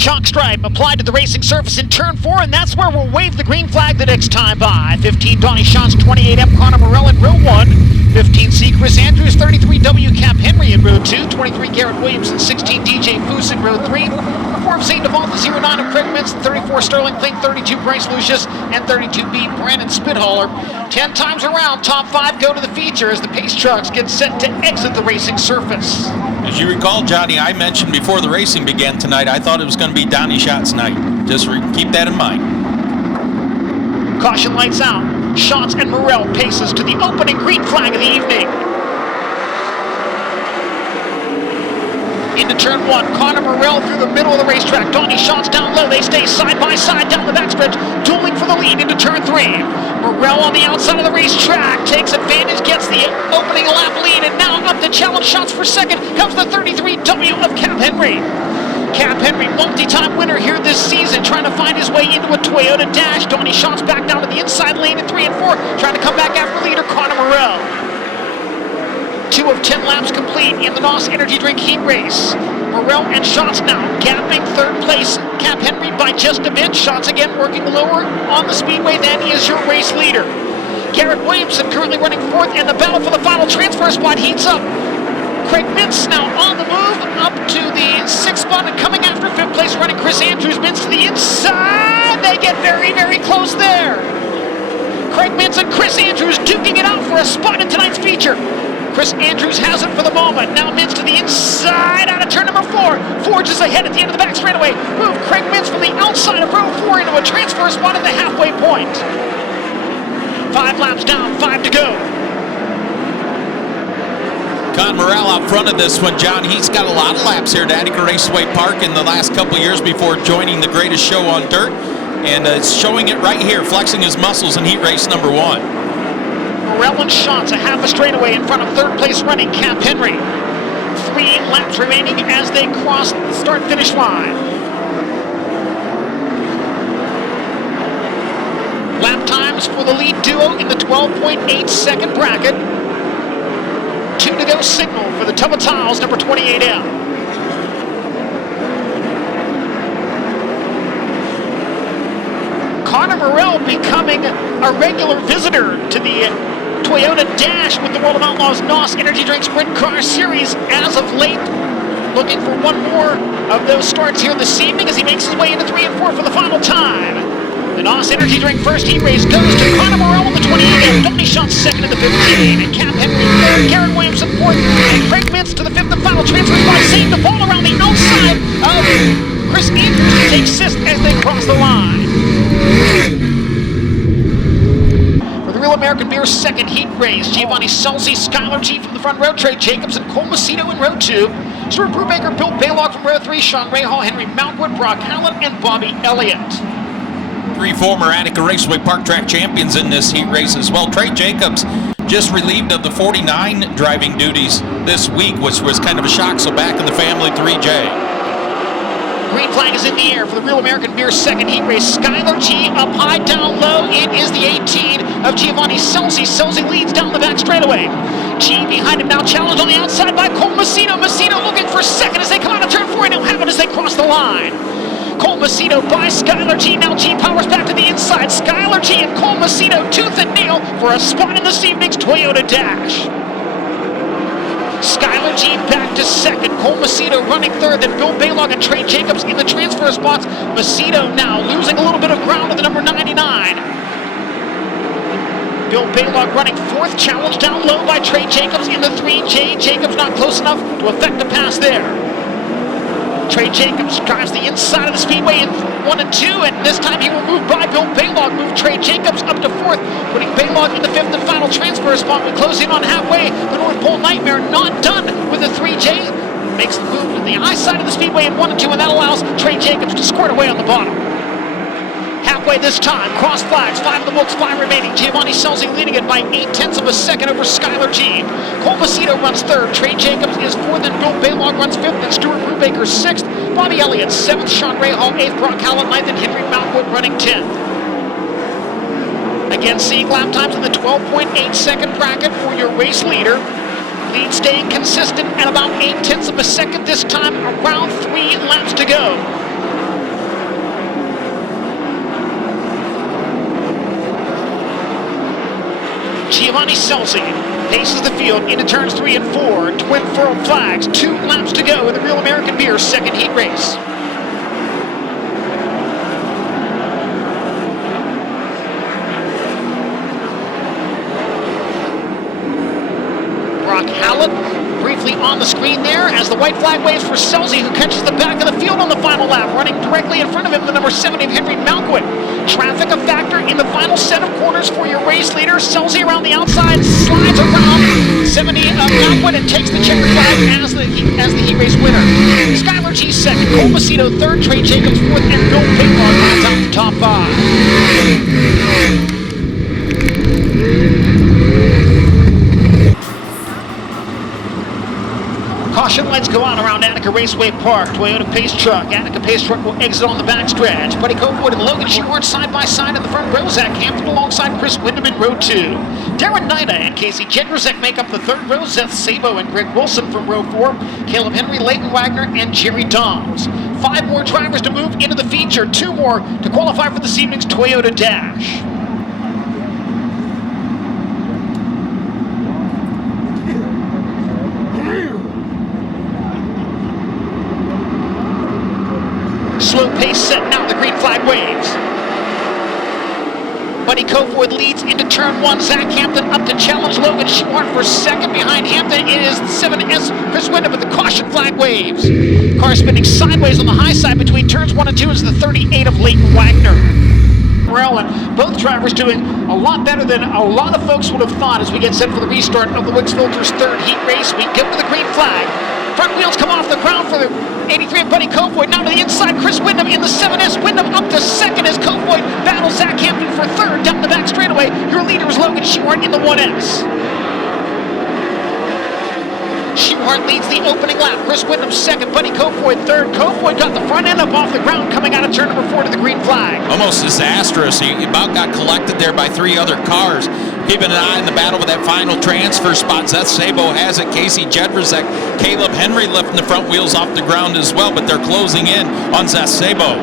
Chalk stripe applied to the racing surface in turn 4, and that's where we'll wave the green flag the next time by. 15 Donnie Schatz, 28M Connor Morell in row 1. 15C Chris Andrews, 33W Cap Henry in row 2. 23 Garrett Williamson, 16 DJ Foose in row 3. 4 of St. Devalda, 09 of Craig Mintz, 34 Sterling Klink, 32 Bryce Lucius, and 32B Brandon Spithaller. 10 times around, top 5 go to the feature as the pace trucks get set to exit the racing surface. As you recall, Johnny, I mentioned before the racing began tonight, I thought it was going to be Donnie Schatz night. Just keep that in mind. Caution lights out. Schatz and Morell paces to the opening green flag of the evening. Into turn 1, Connor Morell through the middle of the racetrack. Donnie Schatz down low. They stay side by side down the backstretch, dueling for the lead into turn 3. Morell on the outside of the racetrack takes advantage, gets the opening lap lead, and now up to challenge Schatz for second comes the 33W of Cap Henry. Cap Henry, multi-time winner here this season, trying to find his way into a Toyota Dash. Donnie Schatz back down to the inside lane in 3 and 4, trying to come back after leader Connor Morell. 2 of 10 laps complete in the NOS Energy Drink Heat Race. Morell and Schatz now gapping third place Cap Henry by just a bit. Schatz again working lower on the speedway than is your race leader. Garrett Williamson currently running 4th, and the battle for the final transfer spot heats up. Craig Mintz now on the move up to the 6th spot and coming after 5th place running Chris Andrews. Mintz to the inside. They get very, very close there. Craig Mintz and Chris Andrews duking it out for a spot in tonight's feature. Chris Andrews has it for the moment. Now Mintz to the inside out of turn number 4. Forges ahead at the end of the back straightaway. Move Craig Mintz from the outside of row 4 into a transfer spot at the halfway point. 5 laps down, 5 to go. Con Morell out front of this one, John. He's got a lot of laps here at Attica Raceway Park in the last couple of years before joining the greatest show on dirt. And it's showing it right here, flexing his muscles in heat race number 1. Morell and Schatz a half a straightaway in front of 3rd place running Cap Henry. 3 laps remaining as they cross the start-finish line. Lap times for the lead duo in the 12.8 second bracket. 2 to go signal for the Tub of Tiles, number 28M. Connor Morell becoming a regular visitor to the Toyota Dash with the World of Outlaws NOS Energy Drink Sprint Car Series as of late. Looking for one more of those starts here this evening as he makes his way into 3 and 4 for the final time. The NOS Energy Drink first heat race goes to Connor Morell in the 28, Donnie Schatz second in the 15, and Cap Henry third, Garrett Williamson 4th, and Craig Mintz to the 5th and final transfer spot, seeing the ball around the outside of Chris Andrews to take 6th as they cross the line. For the Real American Beer second heat race, Giovanni Salsi, Skylar G from the front row, Trey Jacobs and Cole Macedo in row 2, Stuart Brubaker, Bill Baylog from row 3, Sean Rahal, Henry Mountwood, Brock Allen, and Bobby Elliott. 3 former Attica Raceway Park Track champions in this heat race as well. Trey Jacobs just relieved of the 49 driving duties this week, which was kind of a shock, so back in the family 3J. Green flag is in the air for the Real American Beer second heat race. Skylar G up high, down low. It is the 18 of Giovanni Selzy. Selzy leads down the back straightaway. G behind him now, challenged on the outside by Cole Macedo. Macedo looking for second as they come out of turn 4, and he'll have it as they cross the line. Cole Macedo by Skylar G. Now G powers back to the inside. Skylar G and Cole Macedo tooth and nail for a spot in this evening's Toyota Dash. Skylar G back to second. Cole Macedo running third. Then Bill Baylog and Trey Jacobs in the transfer spots. Macedo now losing a little bit of ground to the number 99. Bill Baylog running 4th, challenged down low by Trey Jacobs in the 3J. Jacobs not close enough to effect a pass there. Trey Jacobs drives the inside of the speedway in 1 and 2, and this time he will move by Bill Baylog, move Trey Jacobs up to 4th, putting Baylog in the 5th and final transfer spot. We close in on halfway. The North Pole Nightmare not done with the 3J. Makes the move to the high side of the speedway in 1 and 2, and that allows Trey Jacobs to squirt away on the bottom. Halfway this time, cross flags, 5 in the books, 5 remaining. Giovanni Selzy leading it by 0.8 of a second over Skylar G. Cole Macedo runs 3rd, Trey Jacobs is 4th, and Bill Baylog runs 5th, and Stuart Brubaker 6th. Bobby Elliott 7th, Sean Rahal 8th, Brock Allen 9th, and Henry Mountwood running 10th. Again, seeing lap times in the 12.8 second bracket for your race leader. Lead staying consistent at about 0.8 of a second this time, around 3 laps to go. Johnny Scelzi paces the field into turns 3 and 4. Twin furled flags. 2 laps to go in the Real American Beer second heat race. Brock Hallett briefly on the screen there as the white flag waves for Scelzi, who catches the back of the field on the final lap. Running directly in front of him, the number 70 of Henry Malquit. Traffic a factor in the final set of corners for your race leader. Scelzi around the outside, slides around 70 of Malquit and takes the checker flag as the heat race winner. Skylar G second, Cole Macedo third, Trey Jacobs fourth, and Bill Payton rounds out the top 5. Caution lights go out around Attica Raceway Park. Toyota Pace Truck. Attica Pace Truck will exit on the backstretch. Buddy Copewood and Logan Shewart side by side in the front row. Zach Hampton alongside Chris Wyndham in row 2. Darren Nida and Casey Jedrzejek make up the third row. Seth Sabo and Greg Wilson from row 4. Caleb Henry, Leighton Wagner, and Jerry Doms. 5 more drivers to move into the feature. 2 more to qualify for this evening's Toyota Dash. Slow pace set now, the green flag waves. Buddy Copewood leads into turn 1. Zach Hampton up to challenge Logan Shewart for second. Behind Hampton it is 7S Chris Wyndham, but the caution flag waves. Car spinning sideways on the high side between turns 1 and 2 is the 38 of Leighton Wagner. And both drivers doing a lot better than a lot of folks would have thought as we get set for the restart of the Wicks Filters third heat race. We get to the green flag. Front wheels come off the ground for the 83 of Buddy Copewood. Now to the inside, Chris Wyndham in the 7S. Wyndham up to second as Copewood battles Zach Hampton for third down the back straightaway. Your leader is Logan Shewart in the 1S. Shewart leads the opening lap. Chris Wyndham second, Buddy Copewood third. Copewood got the front end up off the ground coming out of turn number 4 to the green flag. Almost disastrous. He about got collected there by 3 other cars. Keeping an eye on the battle with that final transfer spot. Seth Sabo has it. Casey Jedrzejek, Caleb Henry lifting the front wheels off the ground as well, but they're closing in on Seth Sabo.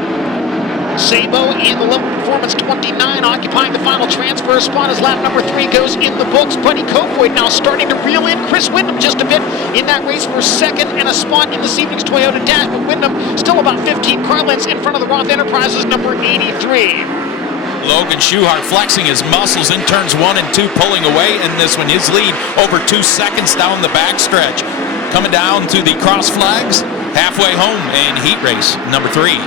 Sabo in the level performance 29, occupying the final transfer spot as lap number 3 goes in the books. Buddy Copewood now starting to reel in Chris Wyndham just a bit in that race for second and a spot in this evening's Toyota Dash, but Wyndham still about 15 car lengths in front of the Roth Enterprises number 83. Logan Shewart flexing his muscles in turns 1 and 2, pulling away in this one. His lead over 2 seconds down the backstretch. Coming down to the cross flags, halfway home in heat race number 3.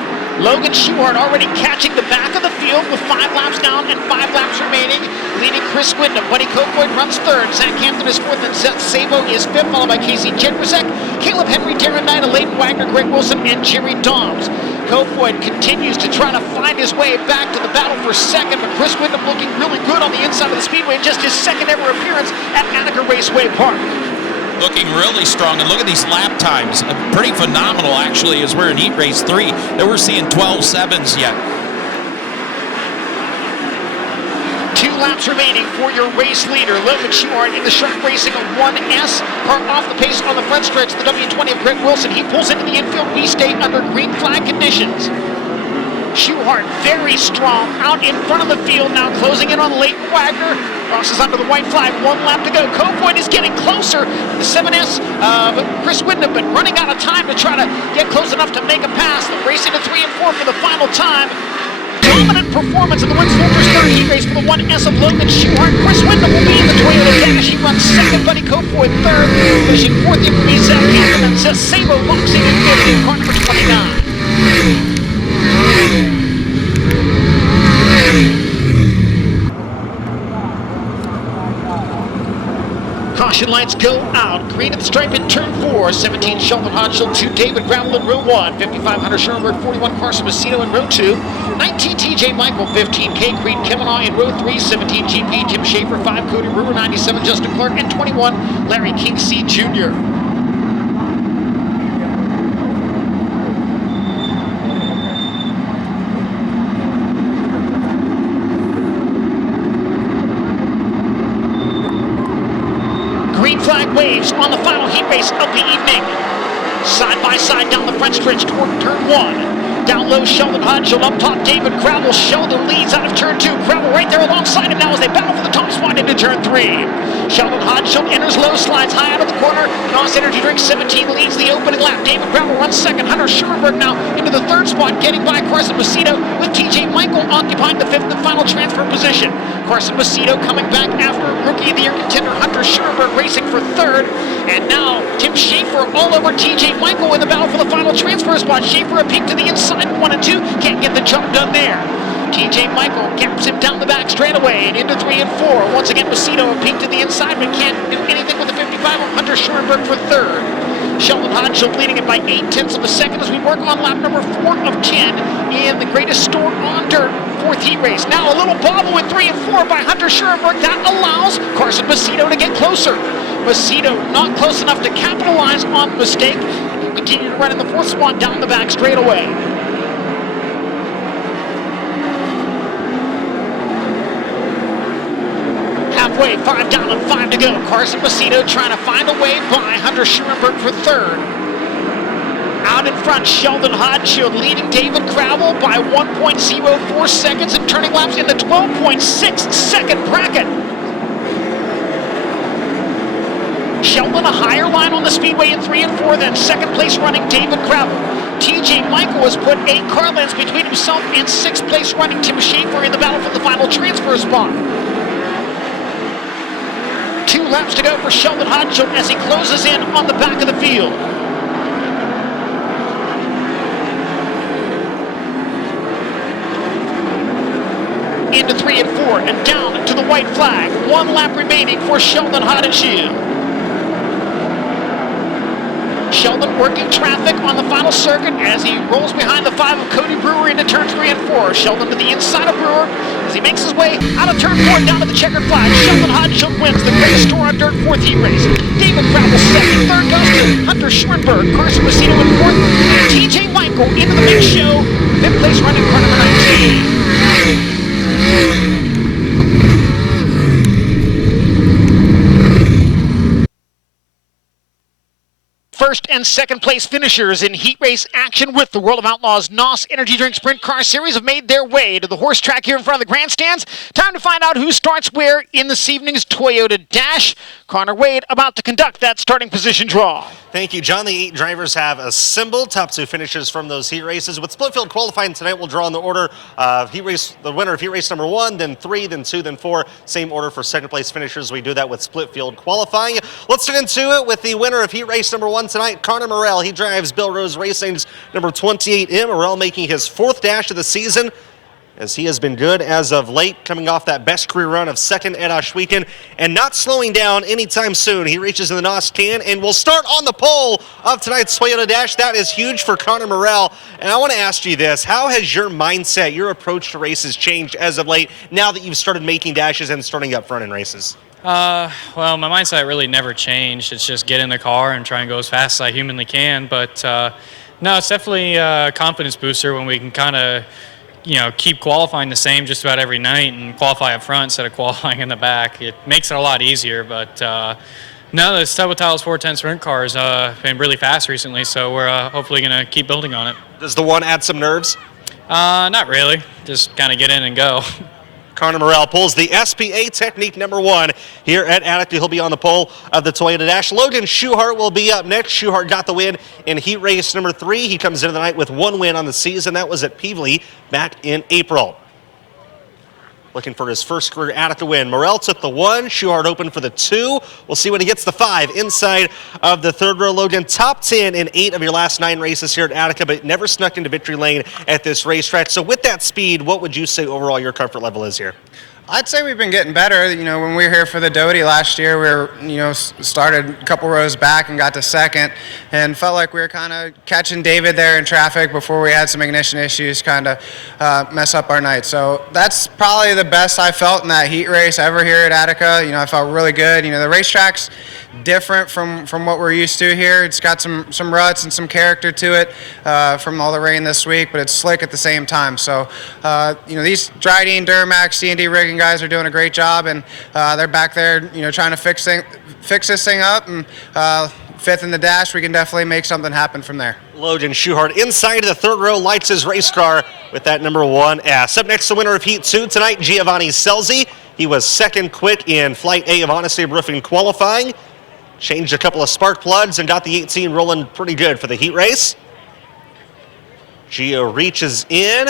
Logan Shewart already catching the back of the field with 5 laps down and 5 laps remaining, leading Chris Wyndham. Buddy Copewood runs third. Zach Hampton is fourth, and Seth Sabo is fifth, followed by Casey Jedrzejek, Caleb Henry, Darren Nida, Leighton Wagner, Greg Wilson, and Jerry Doms. Copewood continues to try to find his way back to the battle for second, but Chris Wyndham looking really good on the inside of the speedway in just his second ever appearance at Attica Raceway Park. Looking really strong, and look at these lap times. Pretty phenomenal, actually, as we're in heat race 3. That we're seeing 12.7s yet. 2 laps remaining for your race leader, Logan Shewart in the Shark Racing 1S. Car off the pace on the front stretch, the W20 of Greg Wilson. He pulls into the infield. We stay under green flag conditions. Shewart very strong out in front of the field now, closing in on Leighton Wagner. Crosses under the white flag, 1 lap to go. Copewood is getting closer. The 7S of Chris Wyndham, but running out of time to try to get close enough to make a pass. The racing to 3 and 4 for the final time. Dominant performance in the Wicks Filters third heat race for the 1S of Logan Shewart. Chris Wyndham will be in the Toyota Dash. He runs second, Buddy Copewood third. Pushing fourth in for Zach Hampton, and Seth Sabo locks in fifth in car number 29. Caution lights go out. Green at the stripe in turn 4. 17 Sheldon Hodgson, 2 David Gravel in row 1. 5500 Schoenberg, 41 Carson Macedo in row 2. 19 TJ Michael, 15 K Creed Kavanaugh in row 3. 17 GP Tim Schaefer, 5 Cody Brewer, 97 Justin Clark, and 21 Larry Kinksey Jr. Flag waves on the final heat race of the evening. Side by side down the front stretch toward turn 1. Down low, Sheldon Hodgel. Up top, David Crowell. Sheldon leads out of turn 2. Crowell right there alongside him now as they battle for the top spot into turn 3. Sheldon Hodgel enters low, slides high out of the corner. NOS Energy Drink 17 leads the opening lap. David Crowell runs second. Hunter Schurenberg now into the third spot, getting by Carson Macedo, with TJ Michael occupying the fifth and final transfer position. Carson Macedo coming back after Rookie of the Year contender Hunter Schurenberg racing for third. And now Tim Schaefer all over TJ Michael in the battle for the final transfer spot. Schaefer a peek to the inside, 1 and 2. Can't get the jump done there. TJ Michael keeps him down the back straightaway and into 3 and 4. Once again, Macedo a peek to the inside, but can't do anything with the 55 on Hunter Schurenberg for third. Sheldon Hodgel leading it by 0.8 of a second as we work on lap number 4 of 10 in the greatest store on dirt, fourth heat race. Now a little bobble in 3 and 4 by Hunter Schurenberg. That allows Carson Macedo to get closer. Macedo not close enough to capitalize on the mistake. Continue to run in the fourth spot down the back straightaway. Halfway, 5 down and 5 to go. Carson Macedo trying to find a way by Hunter Schurenberg for third. Out in front, Sheldon Hodgel leading David Crowell by 1.04 seconds and turning laps in the 12.6 second bracket. Sheldon a higher line on the speedway in 3 and 4 than second place running David Crowell. TJ Michael has put 8 car lengths between himself and 6th place running Tim Schaefer in the battle for the final transfer spot. 2 laps to go for Sheldon Hodgel as he closes in on the back of the field. Into 3 and 4 and down to the white flag. 1 lap remaining for Sheldon Hodgel. Sheldon working traffic on the final circuit as he rolls behind the 5 of Cody Brewer into turns 3 and 4. Sheldon to the inside of Brewer as he makes his way out of turn 4 down to the checkered flag. Sheldon Hodgel wins the greatest store on dirt fourth heat race. David Crowell second, third goes to Hunter Schurenberg, Carson Macedo in fourth, and TJ Michael into the mix show. Fifth place running car number 19. First and second place finishers in heat race action with the World of Outlaws NOS Energy Drink Sprint Car Series have made their way to the horse track here in front of the grandstands. Time to find out who starts where in this evening's Toyota Dash. Connor Wade about to conduct that starting position draw. Thank you, John. The 8 drivers have assembled. Top 2 finishers from those heat races. With split field qualifying tonight, we'll draw in the order of heat race, the winner of heat race number 1, then 3, then 2, then 4. Same order for second place finishers. We do that with split field qualifying. Let's get into it with the winner of heat race number 1 tonight, Connor Morrell. He drives Bill Rose Racing's number 28M. Morrell making his 4th dash of the season, as he has been good as of late, coming off that best career run of second at Oshweekend and not slowing down anytime soon. He reaches in the NOS can and will start on the pole of tonight's Toyota Dash. That is huge for Connor Morrell. And I want to ask you this: how has your mindset, your approach to races changed as of late now that you've started making dashes and starting up front in races? Well, my mindset really never changed. It's just get in the car and try and go as fast as I humanly can. But no, it's definitely a confidence booster when we can kind of, keep qualifying the same just about every night and qualify up front instead of qualifying in the back. It makes it a lot easier. But no, the Stubble Tiles 410 sprint car has been really fast recently, so we're hopefully going to keep building on it. Does the one add some nerves? Not really. Just kind of get in and go. Connor Morrell pulls the SPA technique number 1 here at Attica. He'll be on the pole of the Toyota Dash. Logan Schuhart will be up next. Schuhart got the win in heat race number 3. He comes into the night with 1 win on the season. That was at Peevely back in April. Looking for his first career Attica win. Morrell took the 1. Schuhart opened for the 2. We'll see when he gets the 5 inside of the third row. Logan, top 10 in 8 of your last 9 races here at Attica, but never snuck into victory lane at this racetrack. So with that speed, what would you say overall your comfort level is here? I'd say we've been getting better. When we were here for the Doty last year, we were, started a couple rows back and got to second, and felt like we were kind of catching David there in traffic before we had some ignition issues kind of mess up our night. So that's probably the best I felt in that heat race ever here at Attica. I felt really good. The racetrack's different from what we're used to here. It's got some ruts and some character to it from all the rain this week, but it's slick at the same time. So, these Dryden, Duramax, C&D rigging guys are doing a great job, and they're back there, trying to fix this thing up, and fifth in the dash, we can definitely make something happen from there. Logan Schuhart inside the third row lights his race car with that number 1S. Up next, the winner of Heat 2 tonight, Giovanni Selzi. He was second quick in Flight A of Honesty Roofing qualifying. Changed a couple of spark plugs and got the 18 rolling pretty good for the heat race. Gio reaches in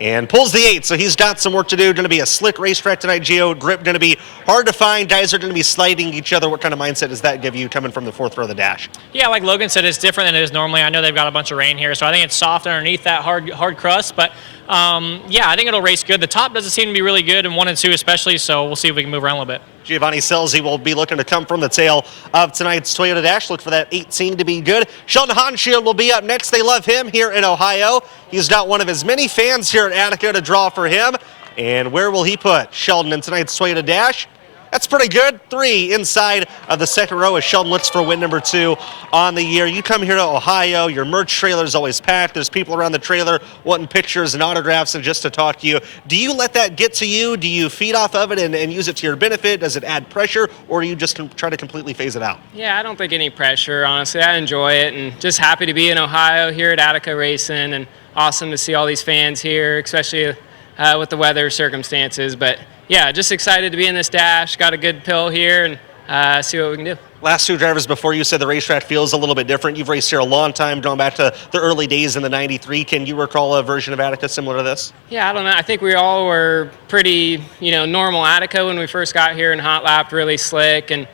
and pulls the 8, so he's got some work to do. Going to be a slick racetrack tonight, Gio. Grip going to be hard to find. Guys are going to be sliding each other. What kind of mindset does that give you coming from the fourth row of the dash? Yeah, like Logan said, it's different than it is normally. I know they've got a bunch of rain here, so I think it's soft underneath that hard crust. But, yeah, I think it'll race good. The top doesn't seem to be really good, in 1 and 2 especially, so we'll see if we can move around a little bit. Giovanni Selzi will be looking to come from the tail of tonight's Toyota Dash. Look for that 18 to be good. Sheldon Hanschild will be up next. They love him here in Ohio. He's got one of his many fans here at Attica to draw for him. And where will he put Sheldon in tonight's Toyota Dash? That's pretty good. 3 inside of the second row as Sheldon looks for win number 2 on the year. You come here to Ohio, your merch trailer is always packed. There's people around the trailer wanting pictures and autographs and just to talk to you. Do you let that get to you? Do you feed off of it and use it to your benefit? Does it add pressure, or do you just try to completely phase it out? Yeah, I don't think any pressure, honestly. I enjoy it and just happy to be in Ohio here at Attica racing, and awesome to see all these fans here, especially with the weather circumstances. But yeah, just excited to be in this dash. Got a good pill here and see what we can do. Last 2 drivers before you said the racetrack feels a little bit different. You've raced here a long time, going back to the early days in the 93. Can you recall a version of Attica similar to this? Yeah, I don't know. I think we all were pretty, normal Attica when we first got here and hot lapped, really slick, and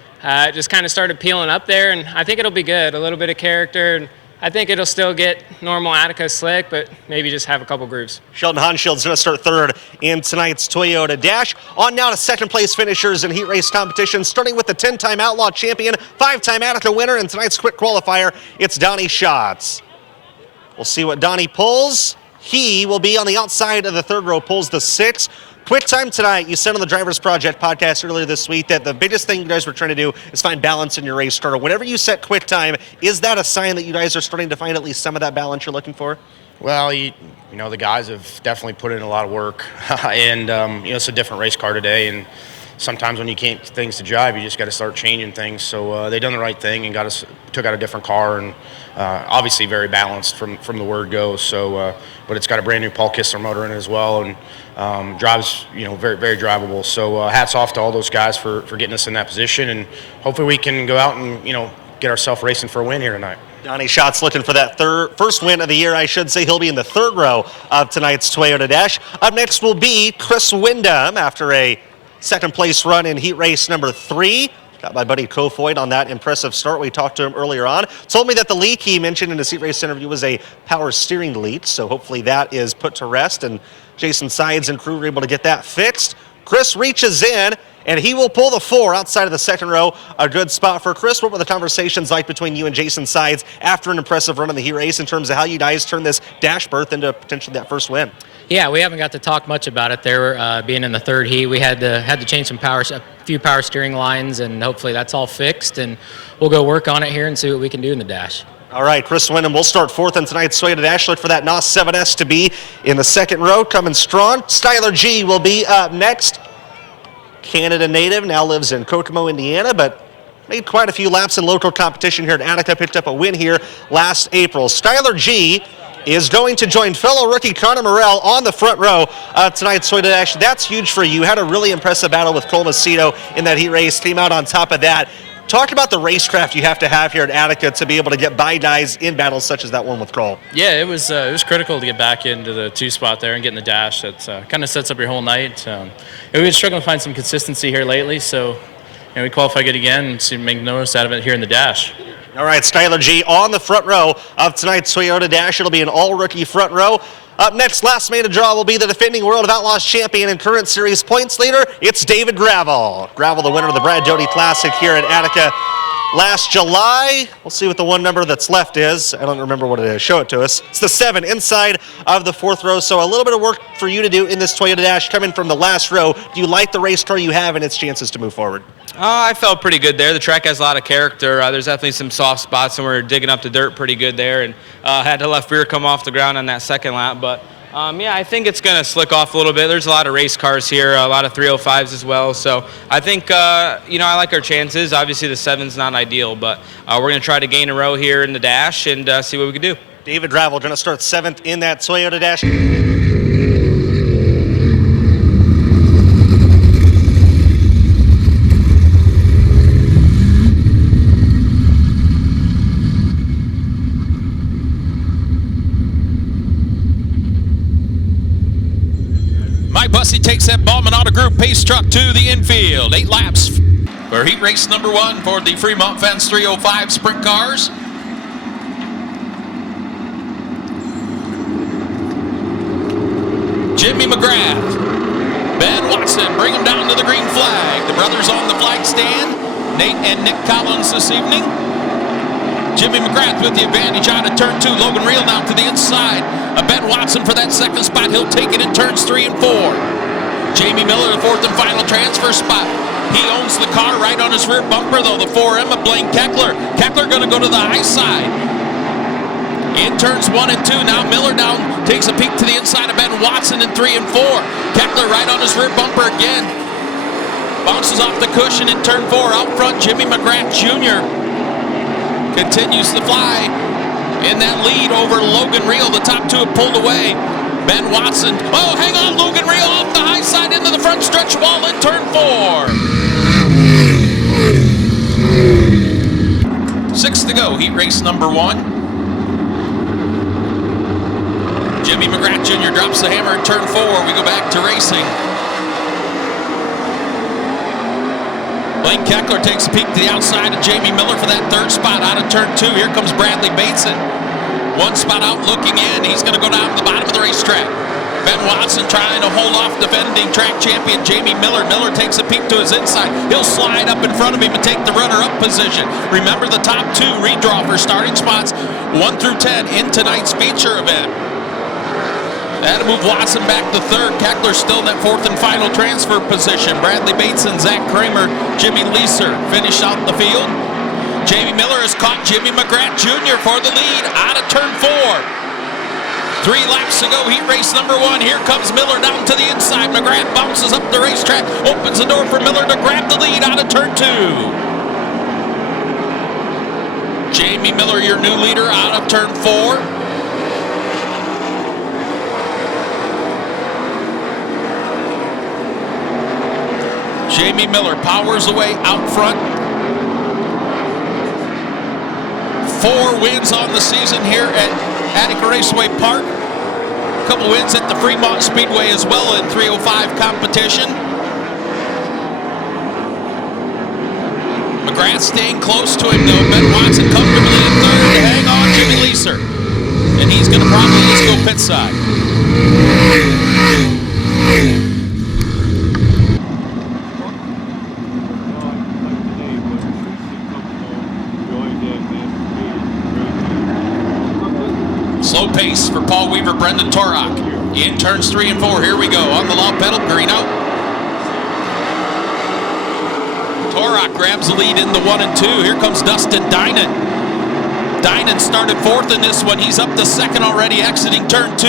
just kind of started peeling up there. And I think it'll be good. A little bit of character, and I think it'll still get normal Attica slick, but maybe just have a couple grooves. Sheldon Hanschild's going to start third in tonight's Toyota Dash. On now to second place finishers in heat race competition, starting with the 10-time Outlaw champion, 5-time Attica winner, and tonight's quick qualifier, it's Donnie Schatz. We'll see what Donnie pulls. He will be on the outside of the third row, pulls the 6. Quick time tonight. You said on the Drivers Project podcast earlier this week that the biggest thing you guys were trying to do is find balance in your race car. Whenever you set quick time, is that a sign that you guys are starting to find at least some of that balance you're looking for? Well, the guys have definitely put in a lot of work, and it's a different race car today, and sometimes when you can't get things to jive, you just got to start changing things. So they done the right thing and took out a different car, and obviously very balanced from the word go. So, but it's got a brand new Paul Kistler motor in it as well, and drives very, very drivable. So hats off to all those guys for getting us in that position, and hopefully we can go out and get ourselves racing for a win here tonight. Donnie Schatz looking for that first win of the year, I should say. He'll be in the third row of tonight's Toyota Dash. Up next will be Chris Wyndham after a second place run in heat race number 3. Got my buddy Kofoid on that impressive start. We talked to him earlier on. Told me that the leak he mentioned in his heat race interview was a power steering leak, so hopefully that is put to rest, and Jason Sides and crew were able to get that fixed. Chris reaches in, and he will pull the 4 outside of the second row. A good spot for Chris. What were the conversations like between you and Jason Sides after an impressive run in the heat race in terms of how you guys turned this dash berth into potentially that first win? Yeah, we haven't got to talk much about it there. Being in the third heat, we had to change a few power steering lines, and hopefully that's all fixed, and we'll go work on it here and see what we can do in the dash. All right, Chris Wyndham will start fourth in tonight's Toyota Dash. Look for that NOS 7S to be in the second row, coming strong. Skylar G will be up next. Canada native, now lives in Kokomo, Indiana, but made quite a few laps in local competition here at Attica. Picked up a win here last April. Skylar G is going to join fellow rookie Connor Morrell on the front row of tonight's Toyota Dash. That's huge for you. Had a really impressive battle with Cole Macedo in that heat race. Came out on top of that. Talk about the racecraft you have to have here at Attica to be able to get by guys in battles such as that one with Cole. Yeah, it was critical to get back into the 2 spot there and get in the dash. That kind of sets up your whole night. We've been struggling to find some consistency here lately, so we qualified good again and see make notice out of it here in the dash. All right, Skylar G on the front row of tonight's Toyota Dash. It'll be an all-rookie front row. Up next, last man to draw will be the defending World of Outlaws champion and current series points leader. It's David Gravel. Gravel, the winner of the Brad Doty Classic here at Attica last July. We'll see what the one number that's left is. I don't remember what it is. Show it to us. It's the 7 inside of the fourth row. So a little bit of work for you to do in this Toyota Dash coming from the last row. Do you like the race car you have and its chances to move forward? I felt pretty good there. The track has a lot of character. There's definitely some soft spots, and we're digging up the dirt pretty good there. And had the left rear come off the ground on that second lap, but Yeah, I think it's going to slick off a little bit. There's a lot of race cars here, a lot of 305s as well. So I think, I like our chances. Obviously, the 7's not ideal, but we're going to try to gain a row here in the dash and see what we can do. David Ravel going to start 7th in that Toyota dash. Mike Bussey takes that Ballman Auto Group pace truck to the infield. 8 laps for heat race number 1 for the Fremont Fence 305 sprint cars. Jimmy McGrath, Ben Watson, bring him down to the green flag. The brothers on the flag stand, Nate and Nick Collins this evening. Jimmy McGrath with the advantage out of turn 2. Logan Reel now to the inside. Ben Watson for that second spot. He'll take it in turns 3 and 4. Jamie Miller, the 4th and final transfer spot. He owns the car right on his rear bumper, though. The 4M of Blaine Keckler. Keckler going to go to the high side. In turns 1 and 2. Now Miller down, takes a peek to the inside of Ben Watson in 3 and 4. Keckler right on his rear bumper again. Bounces off the cushion in turn 4. Out front, Jimmy McGrath Jr. continues to fly in that lead over Logan Reel. The top 2 have pulled away. Ben Watson, oh, hang on, Logan Reel off the high side into the front stretch wall in turn 4. 6 to go, heat race number 1. Jimmy McGrath Jr. drops the hammer in turn 4. We go back to racing. Blaine Keckler takes a peek to the outside of Jamie Miller for that 3rd spot out of turn 2. Here comes Bradley Bateson. 1 spot out looking in. He's going to go down to the bottom of the racetrack. Ben Watson trying to hold off defending track champion Jamie Miller. Miller takes a peek to his inside. He'll slide up in front of him and take the runner-up position. Remember the top 2 redraw for starting spots 1 through 10 in tonight's feature event. That'll move Watson back to 3rd. Keckler still in that 4th and final transfer position. Bradley Bateson, Zach Kramer, Jimmy Leeser finish out the field. Jamie Miller has caught Jimmy McGrath Jr. for the lead out of turn 4. 3 laps to go, heat race number 1. Here comes Miller down to the inside. McGrath bounces up the racetrack, opens the door for Miller to grab the lead out of turn 2. Jamie Miller, your new leader, out of turn 4. Jamie Miller powers away out front. 4 wins on the season here at Attica Raceway Park. A couple wins at the Fremont Speedway as well in 305 competition. McGrath staying close to him though. Ben Watson comfortably in 3rd. Hang on, Jimmy Leeser. And he's going to probably just go pit side. Slow pace for Paul Weaver, Brendan Torok. In turns 3 and 4. Here we go. On the low pedal, green out. Torok grabs the lead in the 1 and 2. Here comes Dustin Dinan. Dinan started 4th in this one. He's up to 2nd already, exiting turn 2.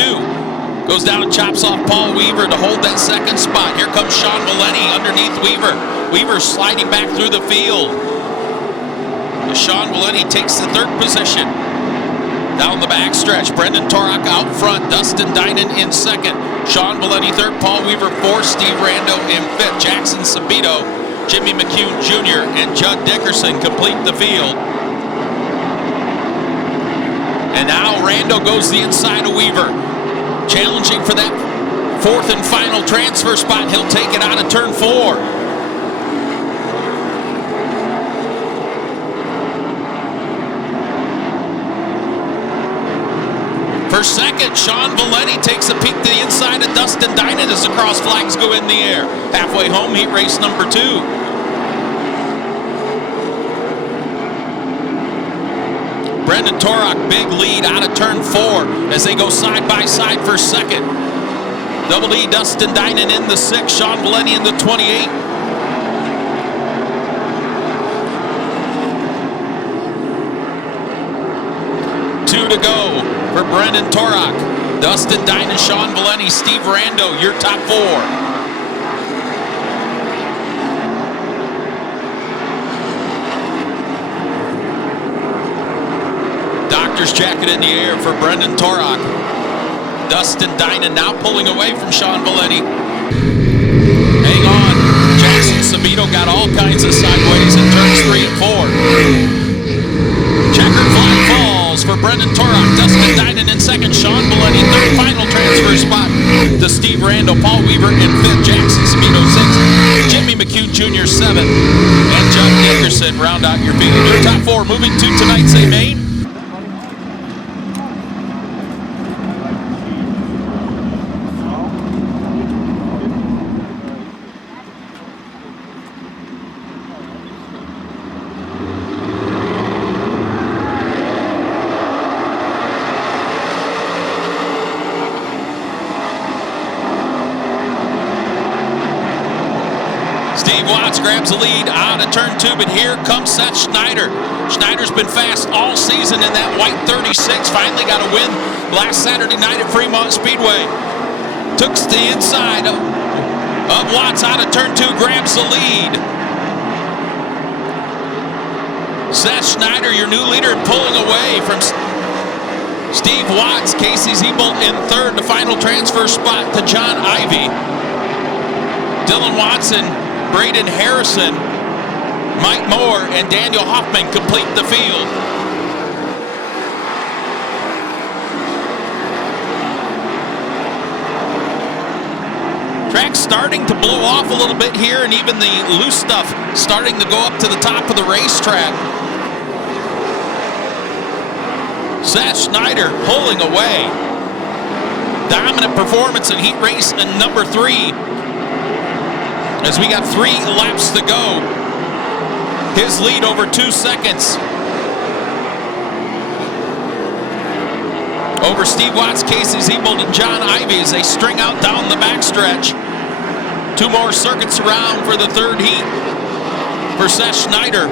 Goes down and chops off Paul Weaver to hold that 2nd spot. Here comes Sean Maloney underneath Weaver. Weaver sliding back through the field. Sean Maloney takes the 3rd position. Down the back stretch, Brendan Torok out front, Dustin Dinan in 2nd, Sean Valenti 3rd, Paul Weaver 4th, Steve Rando in 5th, Jackson Sabito, Jimmy McCune Jr., and Judd Dickerson complete the field. And now Rando goes the inside of Weaver, challenging for that 4th and final transfer spot. He'll take it out of turn 4. For 2nd, Sean Valenti takes a peek to the inside of Dustin Dinan as the cross flags go in the air. Halfway home, heat race number 2. Brendan Torok, big lead out of turn 4 as they go side by side for 2nd. Double E, Dustin Dinan in the 6th, Sean Valenti in the 28. To go for Brendan Torok. Dustin Dinan, Sean Valenti, Steve Rando, your top 4. Doctor's jacket in the air for Brendan Torok. Dustin Dinan now pulling away from Sean Valenti. Hang on. Jackson Sabito got all kinds of sideways in turns 3 and 4. Checkered flag falls for Brendan Torok. Dustin Dinan in second. Sean Valenti, third final transfer spot to Steve Rando. Paul Weaver in fifth. Jackson Sabito sixth. Jimmy McHugh Jr. seventh. And John Dickerson round out your field. Your top 4 moving to tonight's A main. Steve Watts grabs the lead out of turn 2, but here comes Seth Schneider. Schneider's been fast all season in that white 36. Finally got a win last Saturday night at Fremont Speedway. Took the inside of Watts out of turn 2, grabs the lead. Seth Schneider, your new leader, pulling away from Steve Watts. Casey Siebold in third, the final transfer spot to John Ivey. Dylan Watson, Braden Harrison, Mike Moore, and Daniel Hoffman complete the field. Track's starting to blow off a little bit here, and even the loose stuff starting to go up to the top of the racetrack. Seth Schneider pulling away. Dominant performance in heat race and number 3. As we got 3 laps to go. His lead over 2 seconds. Over Steve Watts, Casey Siebold, and John Ivey as they string out down the backstretch. 2 more circuits around for the third heat for Seth Schneider.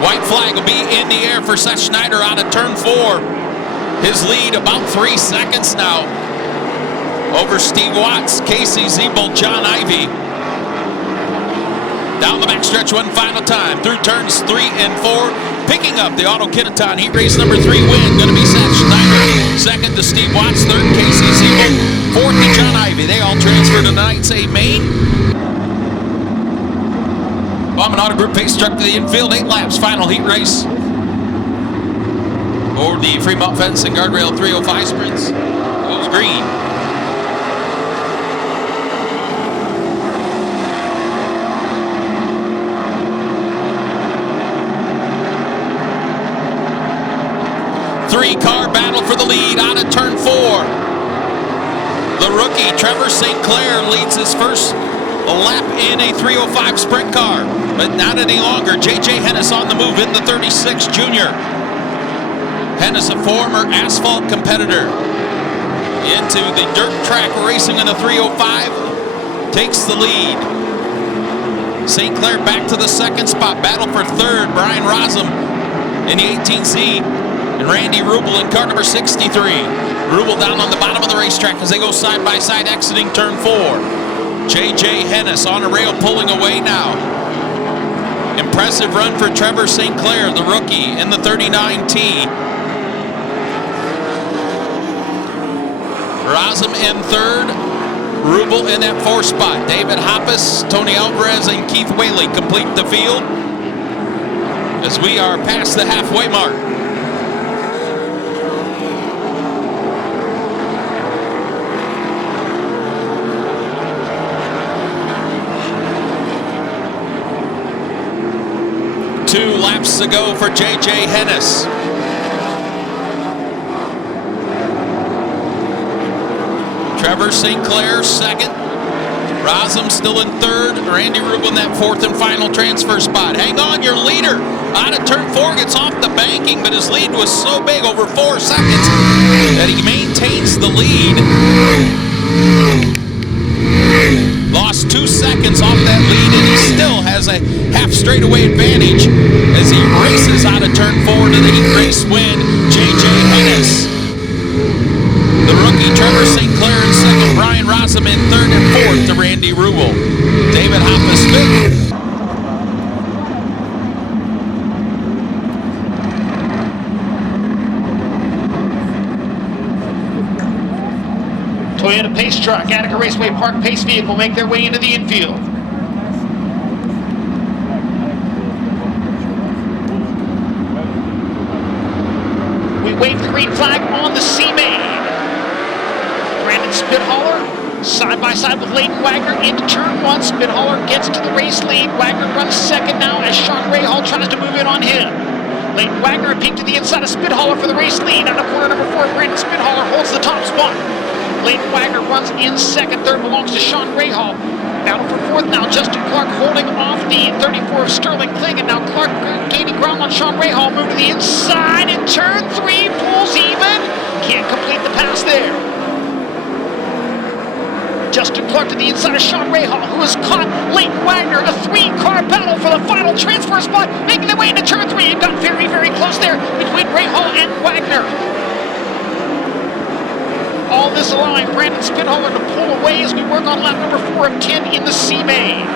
White flag will be in the air for Seth Schneider out of turn 4. His lead about 3 seconds now over Steve Watts, Casey Siebold, John Ivey. Down the backstretch one final time through turns 3 and 4. Picking up the Auto Kineton heat race number 3 win. Going to be Seth Schneider. Second to Steve Watts. Third, Casey Siebold. Fourth to John Ivey. They all transfer to tonight's A main. Bauman Auto Group pace truck to the infield. 8 laps. Final heat race. Or the Fremont Fence and Guardrail 305 sprints. Goes green. Three-car battle for the lead out of turn 4. The rookie, Trevor St. Clair, leads his first lap in a 305 sprint car. But not any longer. J.J. Hennis on the move in the 36 junior. Hennis, a former asphalt competitor, into the dirt track racing in the 305, takes the lead. St. Clair back to the second spot. Battle for third, Brian Rosum in the 18C, and Randy Rubel in car number 63. Rubel down on the bottom of the racetrack as they go side by side exiting turn 4. J.J. Hennis on a rail pulling away now. Impressive run for Trevor St. Clair, the rookie, in the 39T. Rosum in third, Rubel in that 4th spot. David Hoppus, Tony Alvarez, and Keith Whaley complete the field as we are past the halfway mark. Two laps to go for J.J. Hennis. Trevor St. Clair second. Rosum still in third. Randy Rubel in that 4th and final transfer spot. Hang on, your leader out of turn 4 gets off the banking, but his lead was so big, over 4 seconds, that he maintains the lead. Lost 2 seconds off that lead, and he still has a half straightaway advantage as he races out of turn 4 to the heat race win. J.J. Hennis. The rookie Trevor St. Clair in second, Brian Rossum in third, and fourth to Randy Ruble. David Hoppus fifth. Toyota Pace Truck, Attica Raceway Park Pace vehicle make their way into the infield. We wave the green flag on the C main. Brandon Spithaler side by side with Leighton Wagner into turn 1. Spithaler gets to the race lead. Wagner runs second now as Sean Rahal tries to move in on him. Leighton Wagner a peek to the inside of Spithaler for the race lead. Out of corner number 4, Brandon Spithaler holds the top spot. Leighton Wagner runs in second. Third belongs to Sean Rahal. Battle for fourth now. Justin Clark holding off the 34 of Sterling Kling. And now Clark gaining ground on Sean Rahal. Move to the inside in turn 3. Pulls even. Can't complete the pass there. Justin Clark to the inside of Sean Rahal, who has caught Leighton Wagner. A 3-car battle for the final transfer spot. Making their way into turn 3. It got very, very close there between Rahal and Wagner. All this allowing Brandon Spithaler to pull away as we work on lap number 4 of 10 in the C main.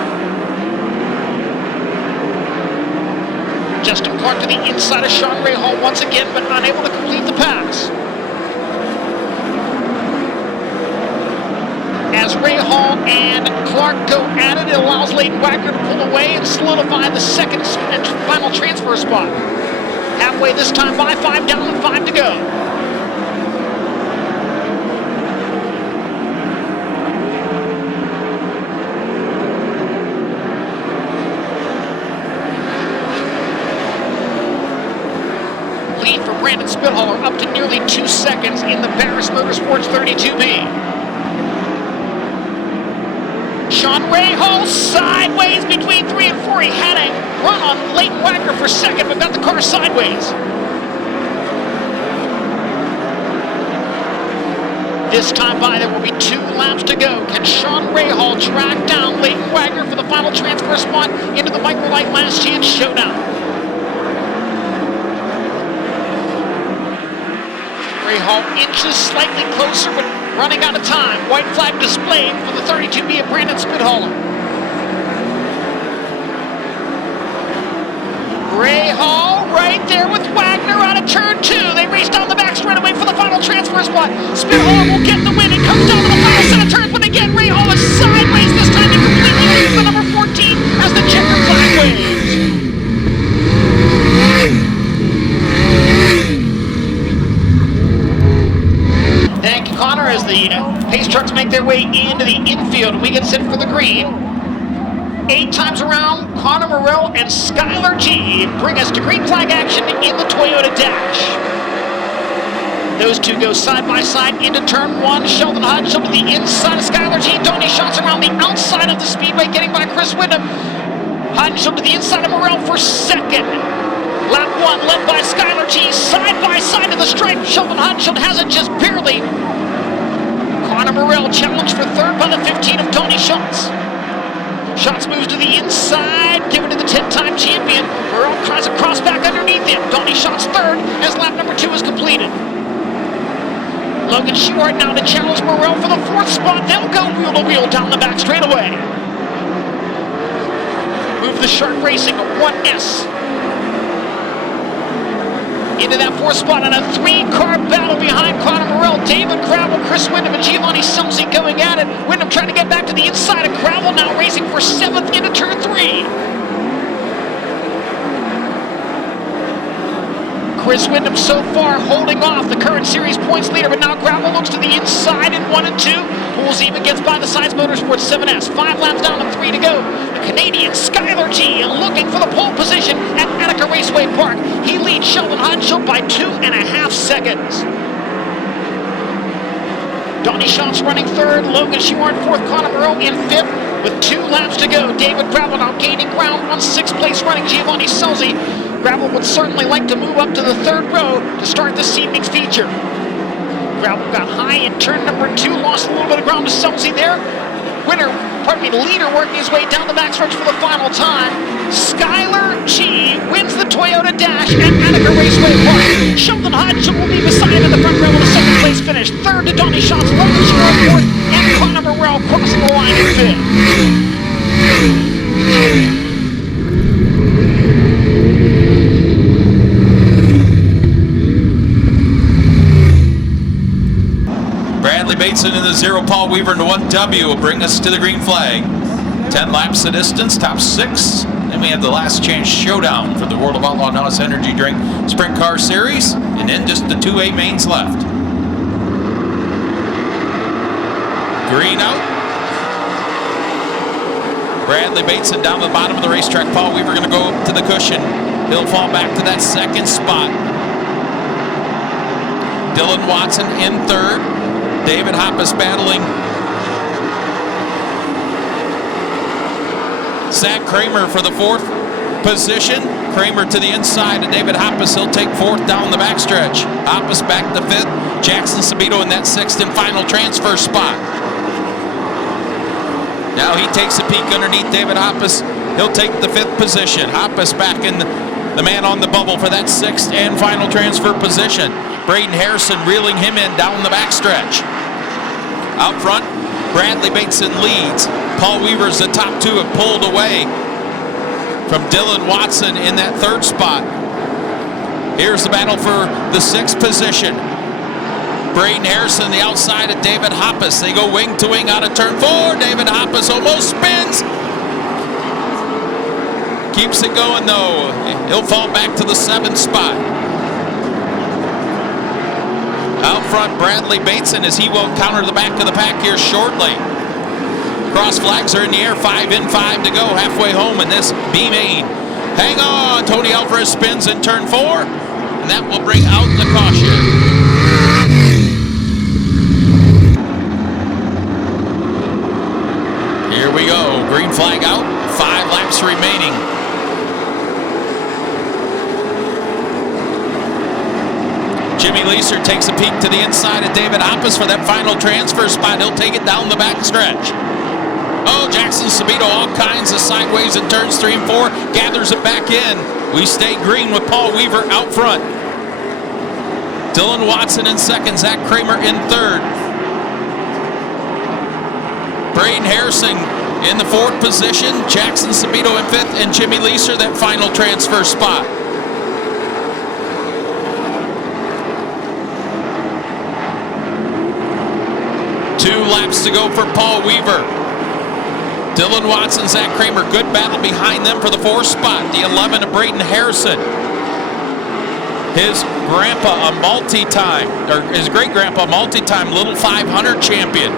Justin Clark to the inside of Sean Rahal once again, but unable to complete the pass. As Rahal and Clark go at it, it allows Leighton Wagner to pull away and solidify the second and final transfer spot. Halfway this time by, 5 down and 5 to go. Brandon Spithaler up to nearly 2 seconds in the Barris Motorsports 32B. Sean Rahal sideways between 3 and 4. He had a run on Leighton Wagner for second, but got the car sideways. This time by, there will be 2 laps to go. Can Sean Rahal track down Leighton Wagner for the final transfer spot into the Microlight Last Chance Showdown? Rahal inches slightly closer, but running out of time. White flag displayed for the 32B of Brandon Spithaler. Rahal right there with Wagner out of turn 2. They race down the back straightaway for the final transfer spot. Spithaler will get the win and comes down to the final set of turns, but again, Rahal is sideways this time and completely leaves the number 14 as the checker flag waves. Thank you, Connor, as the pace trucks make their way into the infield. We get set for the green. 8 times around, Connor Morrell and Skylar G bring us to green flag action in the Toyota Dash. Those two go side by side into turn 1. Sheldon Hodgson to the inside of Skylar G. Tony shots around the outside of the speedway, getting by Chris Wyndham. Hodgson to the inside of Morrell for second. Lap 1 led by Skylar G, side by side to the stripe. Sheldon Hodgson has it just barely. Connor Morrell challenged for third by the 15 of Tony Schatz. Schatz moves to the inside, given to the 10-time champion. Morrell tries a cross back underneath him. Tony Schatz third as lap number 2 is completed. Logan Shewart now to challenge Morrell for the 4th spot. They'll go wheel to wheel down the back straightaway. Move the Shark Racing 1S into that 4th spot on a 3-car battle behind Connor Morrell. David Gravel, Chris Wyndham, and Giovanni Sumsey going at it. Wyndham trying to get back to the inside of Gravel, now racing for 7th into turn 3. Chris Wyndham so far holding off the current series points leader, but now Gravel looks to the inside in 1 and 2. Pools even gets by the Sides Motorsports 7S. 5 laps down and 3 to go. The Canadian Skylar G looking for the pole position at Attica Raceway Park. He leads Sheldon Hodgson by 2.5 seconds. Donnie Schatz running 3rd. Logan Shewart 4th. Connor Morrell in 5th with 2 laps to go. David Gravel now gaining ground on 6th place running Giovanni Sumsey. Gravel would certainly like to move up to the 3rd row to start this evening's feature. Gravel got high in turn number 2, lost a little bit of ground to Sumsey there. Leader working his way down the backstretch for the final time. Skylar G wins the Toyota Dash at Attica Raceway Park. Sheldon Hodge will be beside him in the front row with a second place finish. Third to Donnie Schatz, Logan Schroeder fourth, and Connor Morrell crossing the line in fifth. Bradley Bateson in the 0, Paul Weaver in the 1W will bring us to the green flag. 10 laps of distance, top 6. Then we have the last chance showdown for the World of Outlaws Energy Drink Sprint Car Series. And then just the 2A mains left. Green out. Bradley Bateson down to the bottom of the racetrack. Paul Weaver going to go up to the cushion. He'll fall back to that second spot. Dylan Watson in third. David Hoppus battling Zach Kramer for the fourth position. Kramer to the inside of David Hoppus. He'll take fourth down the backstretch. Hoppus back to fifth. Jackson Sabito in that sixth and final transfer spot. Now he takes a peek underneath David Hoppus. He'll take the fifth position. Hoppus back in the man on the bubble for that sixth and final transfer position. Braden Harrison reeling him in down the backstretch. Out front, Bradley Bateson leads. Paul Weaver's the top two have pulled away from Dylan Watson in that third spot. Here's the battle for the sixth position. Braden Harrison the outside of David Hoppus. They go wing to wing out of turn 4. David Hoppus almost spins. Keeps it going though. He'll fall back to the 7th spot. Out front, Bradley Bateson as he will counter the back of the pack here shortly. Cross flags are in the air, 5 in, 5 to go, halfway home in this B main. Hang on, Tony Alvarez spins in turn 4, and that will bring out the caution. Here we go, green flag out, 5 laps remaining. Jimmy Leeser takes a peek to the inside of David Hoppus for that final transfer spot. He'll take it down the backstretch. Oh, Jackson Sabito, all kinds of sideways in turns 3 and 4. Gathers it back in. We stay green with Paul Weaver out front. Dylan Watson in second. Zach Kramer in third. Braden Harrison in the 4th position. Jackson Sabito in 5th. And Jimmy Leeser that final transfer spot. Two laps to go for Paul Weaver. Dylan Watson, Zach Kramer, good battle behind them for the 4th spot. The 11 of Braden Harrison. His grandpa, a multi-time, or his great-grandpa, multi-time Little 500 champion.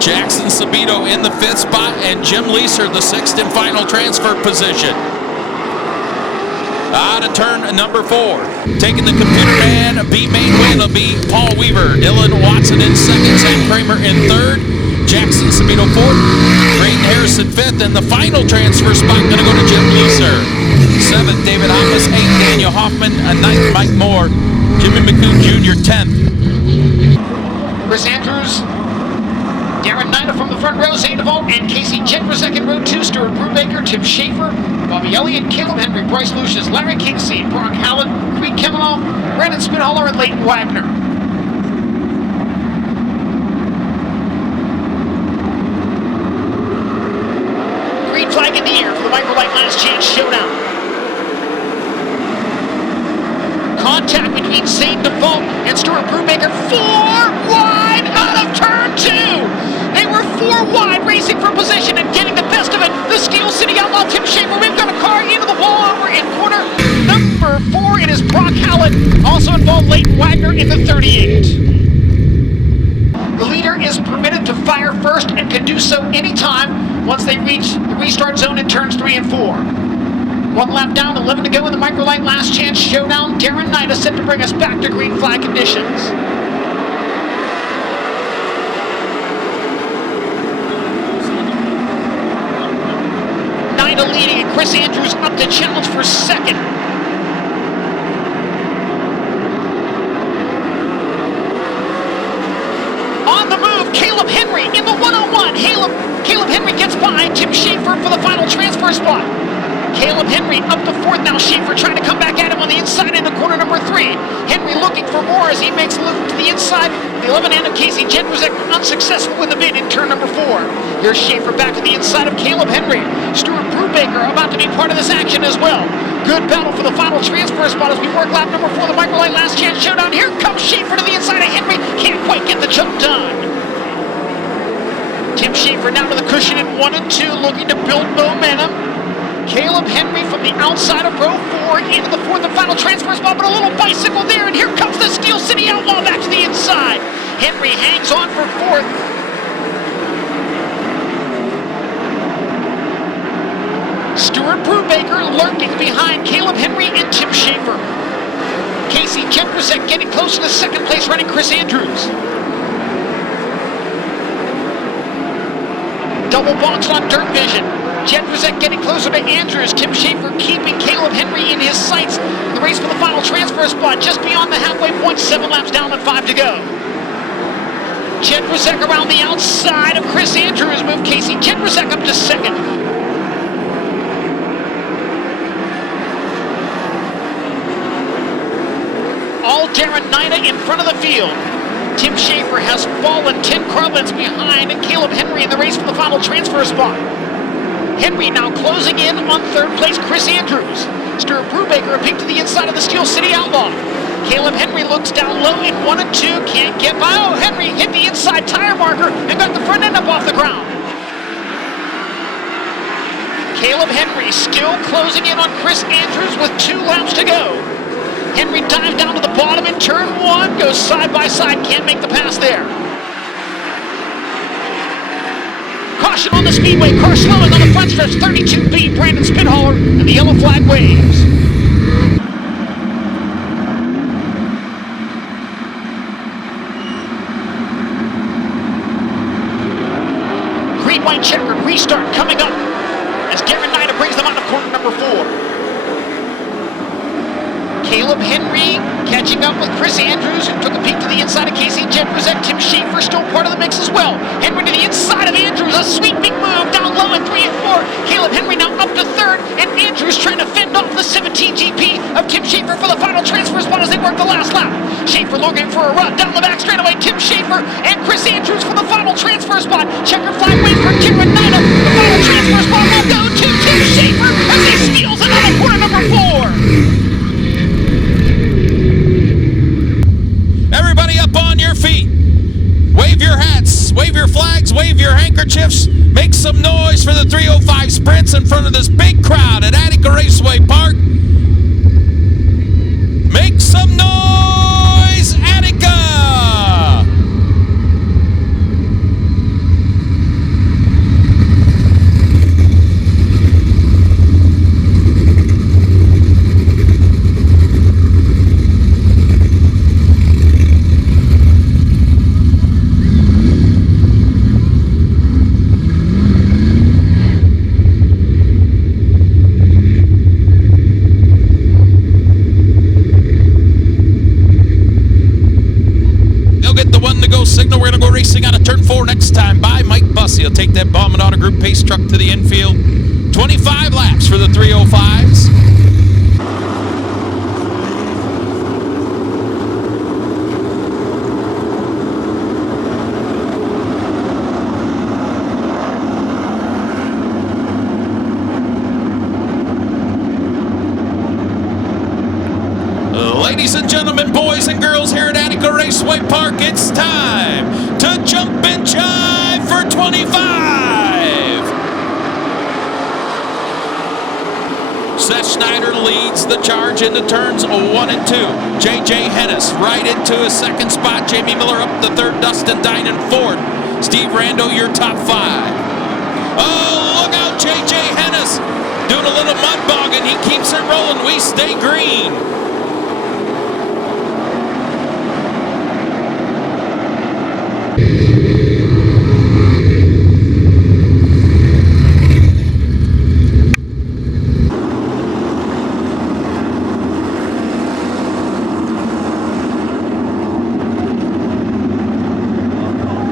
Jackson Sabito in the 5th spot, and Jim Leeser, the 6th and final transfer position. Out of turn number 4. Taking the computer man, a B main win will be Paul Weaver. Dylan Watson in second, Zach Kramer in third, Jackson Sabito 4th, Braden Harrison 5th, and the final transfer spot going to go to Jim Leeser. 7th, David Hoppus, 8th, Daniel Hoffman, 9th, Mike Moore, Jimmy McCoon Jr., 10th. Chris Andrews, Darren Nida from the front row, Zane DeVault, and Casey Chen for second row, 2, Stuart Brubaker, Tim Schaefer, Bobby Elliott, Caleb Henry, Bryce Lucius, Larry Kingseed, Brock Howland, Creed Kemenoff, Brandon Spinhaller, and Leighton Wagner. Green flag in the air for the Microlight Last Chance Showdown. Contact between Zane DeVault and Stuart Brubaker, 4 wide out of turn 2. They were 4 wide, racing for position and getting the best of it. The Steel City Outlaw, Tim Schaefer. We've got a car into the wall over in corner number 4. It is Brock Howland. Also involved Leighton Wagner in the 38. The leader is permitted to fire first and can do so anytime once they reach the restart zone in turns 3 and 4. 1 lap down, 11 to go in the Microlight Last Chance Showdown. Darren Knight is set to bring us back to green flag conditions. Leading, and Chris Andrews up to challenge for second. On the Henry in the 101. Caleb Henry gets by Tim Schaefer for the final transfer spot. Caleb Henry up to fourth now. Schaefer trying to come back at him on the inside into corner number 3. Henry looking for more as he makes a loop to the inside. The 11 and of Casey Jendrzak unsuccessful in the bid in turn number 4. Here's Schaefer back to the inside of Caleb Henry. Stuart Brubaker about to be part of this action as well. Good battle for the final transfer spot as we work lap number 4, the Microlight Last Chance Showdown. Here comes Schaefer to the inside of Henry. Can't quite get the jump done. Tim Schaefer now to the cushion in 1 and 2, looking to build momentum. Caleb Henry from the outside of row 4 into the 4th and final transfer spot, but a little bicycle there, and here comes the Steel City Outlaw back to the inside. Henry hangs on for 4th. Stuart Brubaker lurking behind Caleb Henry and Tim Schaefer. Casey Jendrzak getting close to the 2nd place running Chris Andrews. Double box on Dirt Vision. Jendrzak getting closer to Andrews. Tim Schaefer keeping Caleb Henry in his sights. The race for the final transfer spot just beyond the halfway point. 7 laps down and 5 to go. Jendrzak around the outside of Chris Andrews. Moved Casey Jendrzak up to 2nd. All Darren Nida in front of the field. Tim Schaefer has fallen 10 car lengths behind Caleb Henry in the race for the final transfer spot. Henry now closing in on 3rd place, Chris Andrews. Stuart Brubaker a peek to the inside of the Steel City Outlaw. Caleb Henry looks down low in 1 and 2, can't get by. Oh, Henry hit the inside tire marker and got the front end up off the ground. Caleb Henry still closing in on Chris Andrews with 2 laps to go. Henry dives down to the bottom in turn 1, goes side by side, can't make the pass there. Caution on the speedway, car slowing on the front stretch, 32B, Brandon Spithaler, and the yellow flag waves. Green, white, checkered restart coming up as Darren Nida brings them out of corner number 4. Caleb Henry catching up with Chris Andrews, who took a peek to the inside of Casey Jendrzak. Tim Schaefer still part of the mix as well. Henry to the inside of Andrews, a sweeping move down low in 3 and 4. Caleb Henry now up to 3rd, and Andrews trying to fend off the 17 GP of Tim Schaefer for the final transfer spot as they work the last lap. Schaefer looking for a run down the back straightaway. Tim Schaefer and Chris Andrews for the final transfer spot. Checker flag wave for Darren Nida. The final transfer spot will go to Tim Schaefer as he steals another corner number 4. Everybody up on your feet. Wave your hats, wave your flags, wave your handkerchiefs. Make some noise for the 305 sprints in front of this big crowd at Attica Raceway Park. Make some noise, Attica! Signal. We're going to go racing out of turn 4 next time by Mike Bussey. He'll take that Bauman Auto Group pace truck to the infield. 25 laps for the 305s. Ladies and gentlemen, boys and girls here at Attica Raceway Park, it's time to jump and jive for 25. Seth Schneider leads the charge into turns 1 and 2. J.J. Hennis right into his 2nd spot. Jamie Miller up the 3rd. Dustin Dine in 4th. Steve Rando, your top 5. Oh, look out, J.J. Hennis doing a little mud bogging. He keeps it rolling. We stay green.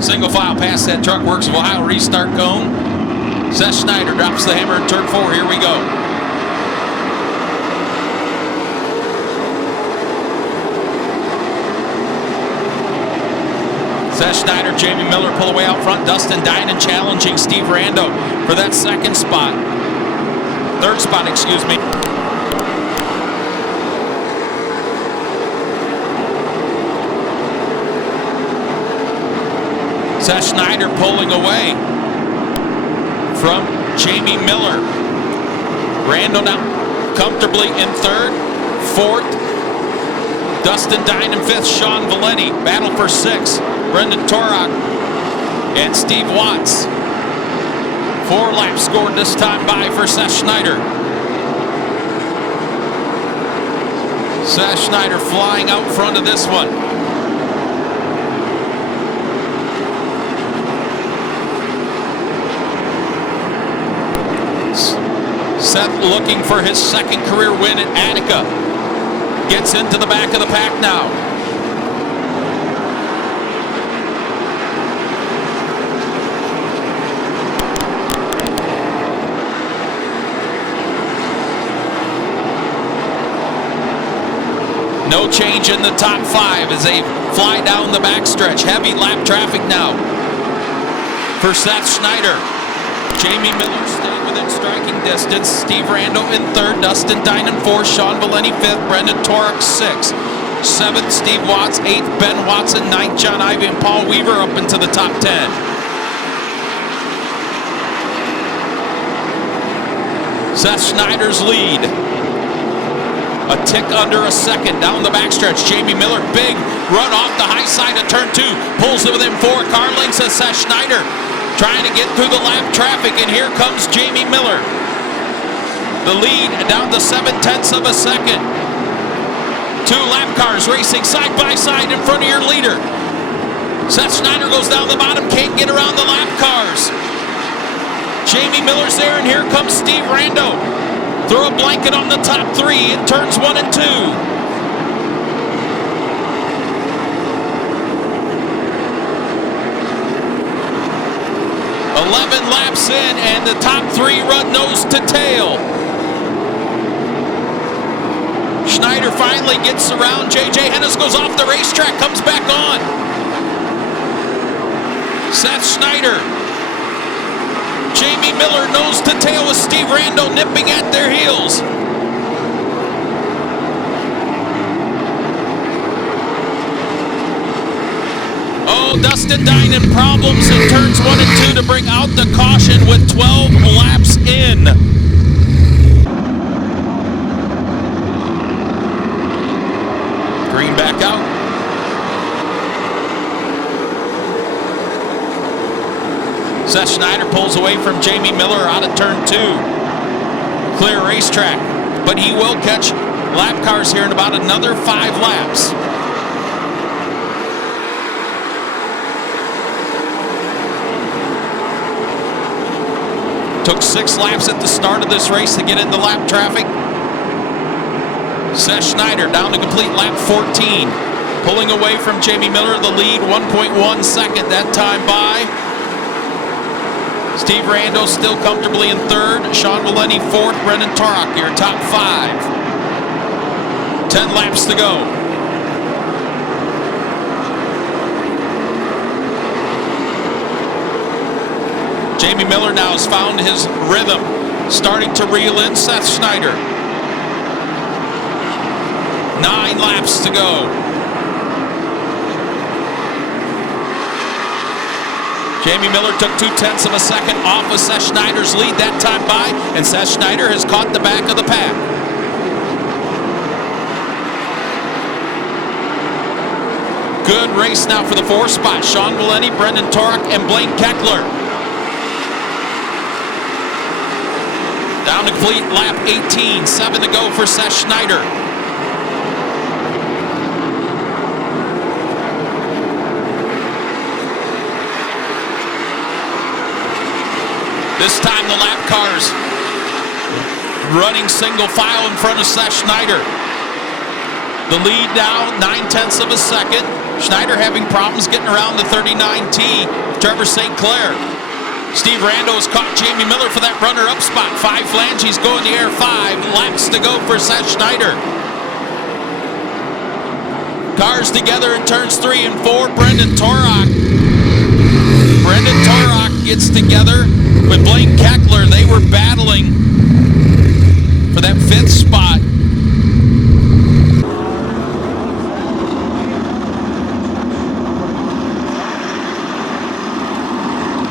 Single file now past that Truck Works of Ohio restart cone. Seth Schneider drops the hammer in turn 4. Here we go. Seth Schneider, Jamie Miller pull away out front. Dustin Dinan challenging Steve Rando for that third spot, excuse me. Seth Schneider pulling away from Jamie Miller. Rando now comfortably in third. Fourth, Dustin Dinan. Fifth, Sean Valenti. Battle for sixth, Brendan Torok and Steve Watts. 4 laps scored this time by for Seth Schneider. Seth Schneider flying out front of this one. Seth looking for his second career win at Attica. Gets into the back of the pack now. No change in the top 5 as they fly down the backstretch. Heavy lap traffic now for Seth Schneider. Jamie Miller staying within striking distance. Steve Rando in third. Dustin Dinan 4th. Sean Valenti 5th. Brendan Torok 6th. 7th, Steve Watts. 8th, Ben Watson. 9th, John Ivey and Paul Weaver up into the top 10. Seth Schneider's lead. A tick under a second down the backstretch. Jamie Miller, big run off the high side of turn 2. Pulls it within 4 car lengths of Seth Schneider. Trying to get through the lap traffic, and here comes Jamie Miller. The lead down to 7/10 of a second. 2 lap cars racing side by side in front of your leader. Seth Schneider goes down the bottom, can't get around the lap cars. Jamie Miller's there, and here comes Steve Rando. Throw a blanket on the top 3 in turns 1 and 2. Laps in, and the top 3 run nose to tail. Schneider finally gets around. J.J. Hennis goes off the racetrack, comes back on. Seth Schneider. Jamie Miller nose to tail with Steve Rando nipping at their heels. Oh, Dustin Dinan problems in turns 1 and 2 to bring out the caution with 12 laps in. Green back out. Seth Schneider pulls away from Jamie Miller out of turn 2. Clear racetrack, but he will catch lap cars here in about another 5 laps. Took 6 laps at the start of this race to get into lap traffic. Seth Schneider down to complete lap 14. Pulling away from Jamie Miller, the lead, 1.1 second that time by. Steve Rando still comfortably in third. Sean Valenti 4th. Brendan Torok, your top 5. 10 laps to go. Jamie Miller now has found his rhythm, starting to reel in Seth Schneider. 9 laps to go. Jamie Miller took 0.2 of a second off of Seth Schneider's lead that time by, and Seth Schneider has caught the back of the pack. Good race now for the 4th spot. Sean Valenti, Brendan Torok, and Blaine Keckler. Down to complete lap 18, 7 to go for Seth Schneider. This time the lap cars running single file in front of Seth Schneider. The lead now 0.9 of a second. Schneider having problems getting around the 39T. Trevor St. Clair. Steve Rando's caught Jamie Miller for that runner-up spot. 5 flanges go in the air, 5 laps to go for Seth Schneider. Cars together in turns 3 and 4. Brendan Torok gets together with Blaine Keckler. They were battling for that 5th spot.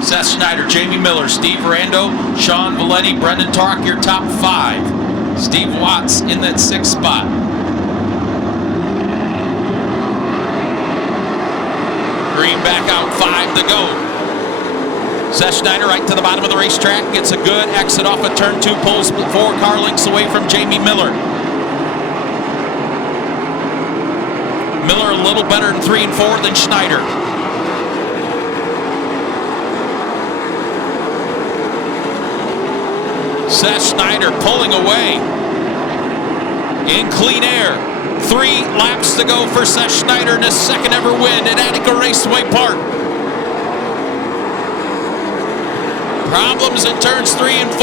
Seth Schneider, Jamie Miller, Steve Rando, Sean Valenti, Brendan Torok, your top 5. Steve Watts in that 6th spot. Green back out, 5 to go. Seth Schneider right to the bottom of the racetrack, gets a good exit off of turn 2, pulls 4 car lengths away from Jamie Miller. Miller a little better in 3 and 4 than Schneider. Seth Schneider pulling away in clean air. 3 laps to go for Seth Schneider in his 2nd ever win at Attica Raceway Park. Problems in turns 3 and 4.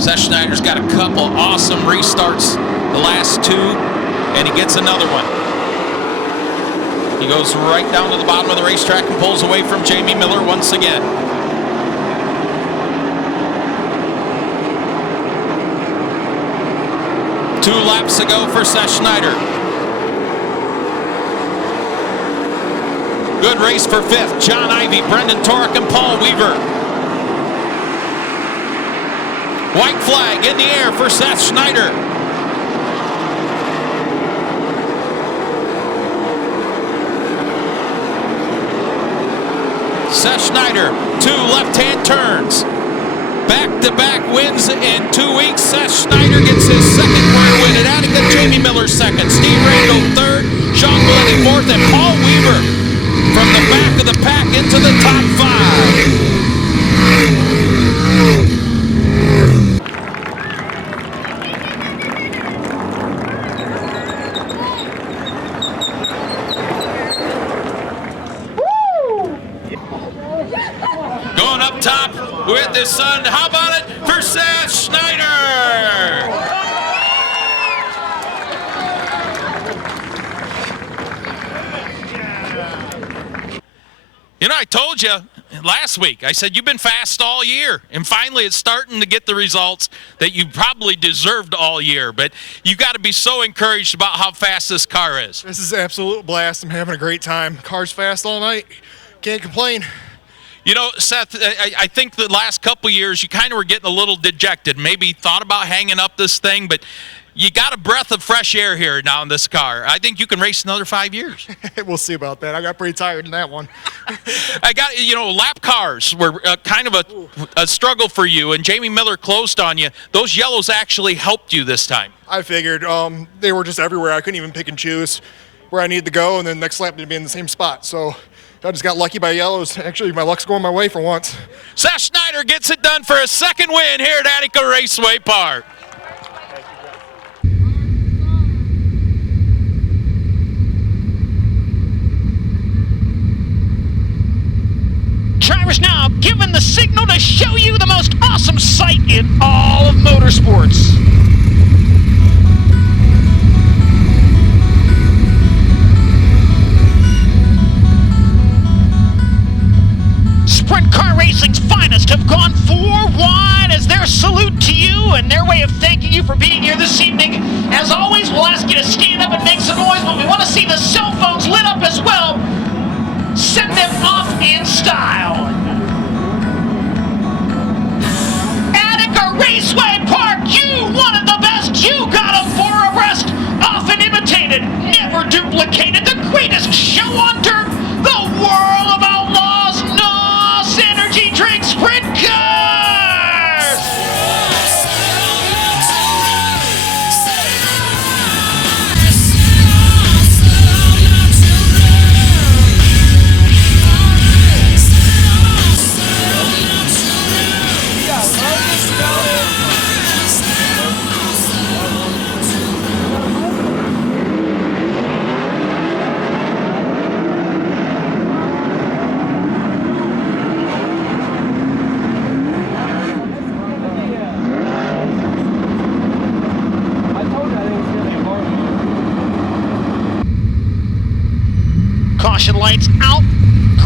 Seth Schneider's got a couple awesome restarts the last 2, and he gets another one. He goes right down to the bottom of the racetrack and pulls away from Jamie Miller once again. Two laps to go for Seth Schneider. Good race for 5th. John Ivey, Brendan Torok, and Paul Weaver. White flag in the air for Seth Schneider. Seth Schneider, 2 left-hand turns. Back-to-back wins in 2 weeks. Seth Schneider gets his 2nd career win at Attica. Jamie Miller 2nd. Steve Randall 3rd. Sean Valenti 4th. And Paul Weaver from the back of the pack into the top 5. Going up top with his son. How about it for Seth Schneider? You know, I told you last week, I said, you've been fast all year. And finally, it's starting to get the results that you probably deserved all year. But you got to be so encouraged about how fast this car is. This is an absolute blast. I'm having a great time. Car's fast all night. Can't complain. You know, Seth, I think the last couple years you kind of were getting a little dejected. Maybe thought about hanging up this thing, but you got a breath of fresh air here now in this car. I think you can race another 5 years. We'll see about that. I got pretty tired in that one. Lap cars were kind of a struggle for you, and Jamie Miller closed on you. Those yellows actually helped you this time. I figured they were just everywhere. I couldn't even pick and choose where I needed to go, and then next lap to be in the same spot. So I just got lucky by yellows. Actually, my luck's going my way for once. Seth Schneider gets it done for a 2nd win here at Attica Raceway Park. Drivers now given the signal to show you the most awesome sight in all of motorsports. Sprint car racing's finest have gone 4 wide as their salute to you and their way of thanking you for being here this evening. As always, we'll ask you to stand up and make some noise, but we want to see the cell phones lit up as well. Send them off in style. Attica Raceway Park, you wanted the best, you got them 4 abreast, often imitated, never duplicated, the greatest show on dirt, the world of Outlaws, NOS Energy Drink Sprint Cars! Caution lights out.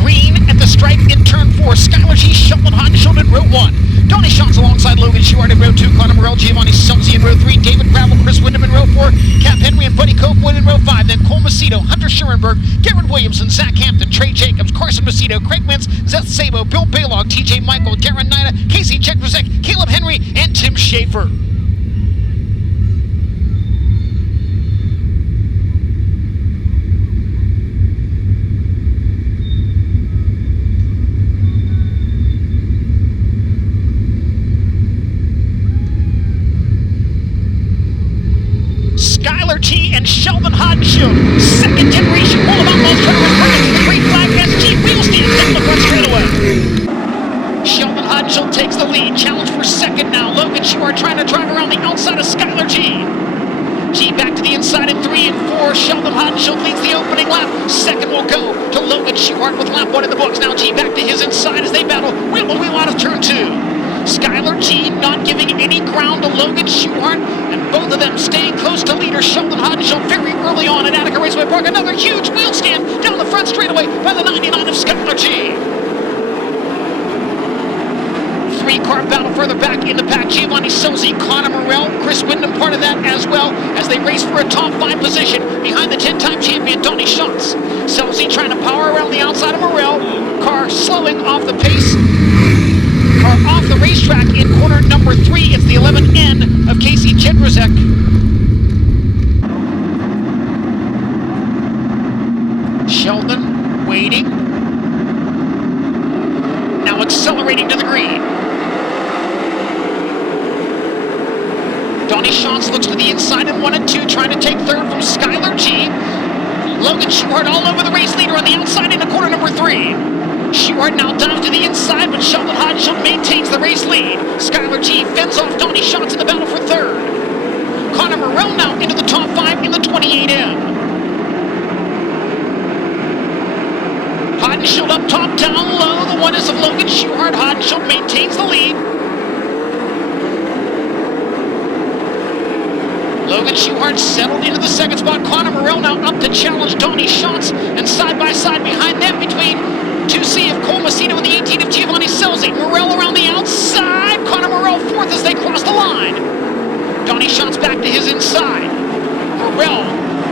Green at the stripe in turn 4. Skylar G, Sheldon Hodenshield in row 1. Donnie Schatz alongside Logan Schuart in row 2. Connor Morell, Giovanni Selzy in row 3. David Gravel, Chris Windham in row 4. Cap Henry and Buddy Copeland in row 5. Then Cole Macedo, Hunter Schurenberg, Garrett Williamson, Zach Hampton, Trey Jacobs, Carson Macedo, Craig Mintz, Zeth Sabo, Bill Baylog, TJ Michael, Darren Nida, Casey Jedrzejczyk, Caleb Henry, and Tim Schaefer. Skylar G and Sheldon Hodenshield, second generation World of Outlaws drivers, running to the green flag SG wheel stand down the front straightaway. Sheldon Hodenshield takes the lead, challenge for second now. Logan Schuart trying to drive around the outside of Skylar G. G back to the inside in 3 and 4. Sheldon Hodenshield leads the opening lap. Second will go to Logan Schuart with lap 1 in the books. Now G back to his inside as they battle wheel to wheel out of turn 2. Skylar G not giving any ground to Logan Schuart, and both of them staying close to leader Sheldon Hodenshield very early on at Attica Raceway Park. Another huge wheel stand down the front straightaway by the 99 of Skylar G. 3-car battle further back in the pack. Giovanni Selzy, Connor Morell, Chris Windham part of that as well as they race for a top 5 position behind the 10-time champion Donnie Schatz. Selzy trying to power around the outside of Morell. Car slowing off the pace. Car off the racetrack in corner number 3. It's the 11N of Casey Jedrzejczyk. Sheldon waiting. Now accelerating to the green. Donnie Schatz looks to the inside in 1 and 2, trying to take third from Skylar G. Logan Schuart all over the race leader on the outside into corner number 3. Schuart now dives to the inside, but Sheldon Hodenshield maintains the race lead. Skylar G fends off Donnie Schatz in the battle for third. Connor Morell now into the top 5 in the 28M. Hodenshield up top, down low. The 1 is of Logan Schuart. Hodenshield maintains the lead. Logan Schuart settled into the second spot. Connor Morell now up to challenge Donnie Schatz, and side by side behind them between 2C of Cole Macedo and the 18 of Giovanni Selzy. Morell around the outside. Connor Morell fourth as they cross the line. Donnie Schatz back to his inside. Morell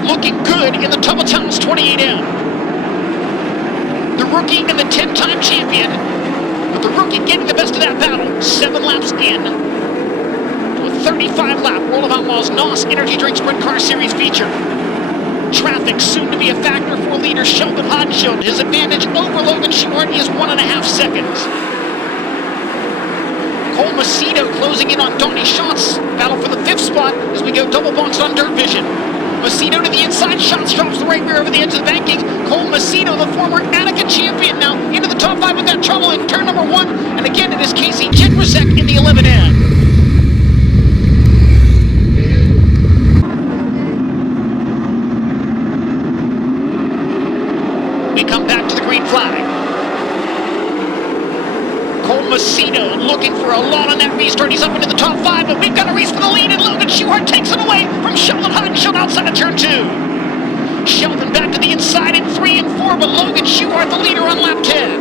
looking good in the Tubble Towns 28M. The rookie and the 10-time champion, but the rookie getting the best of that battle. 7 laps in to a 35-lap World of Outlaws NOS Energy Drink Sprint Car Series feature. Traffic soon to be a factor for leader Sheldon Hodenshield. His advantage over Logan Schuart is 1.5 seconds. Cole Macedo closing in on Donnie Schatz. Battle for the 5th spot as we go double boxed on Dirt Vision. Macedo to the inside. Schatz drops the right rear over the edge of the banking. Cole Macedo, the former Attica champion, now into the top 5 with that trouble in turn number 1. And again, it is Casey Jedrzejczyk in the 11N. We come back to the green flag. Cole Macedo looking for a lot on that restart. He's up into the top 5, but we've got a race for the lead, and Logan Schuart takes it away from Sheldon Hodenshield outside of turn 2. Sheldon back to the inside in 3 and 4, but Logan Schuart the leader on lap 10.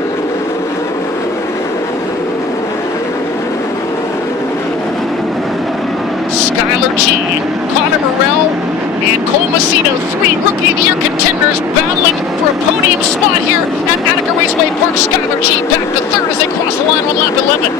Skylar G, Connor Morell, and Cole Macedo, 3 Rookie of the Year contenders battling for a podium spot here at Attica Raceway Park. Skylar G back to third as they cross the line on lap 11.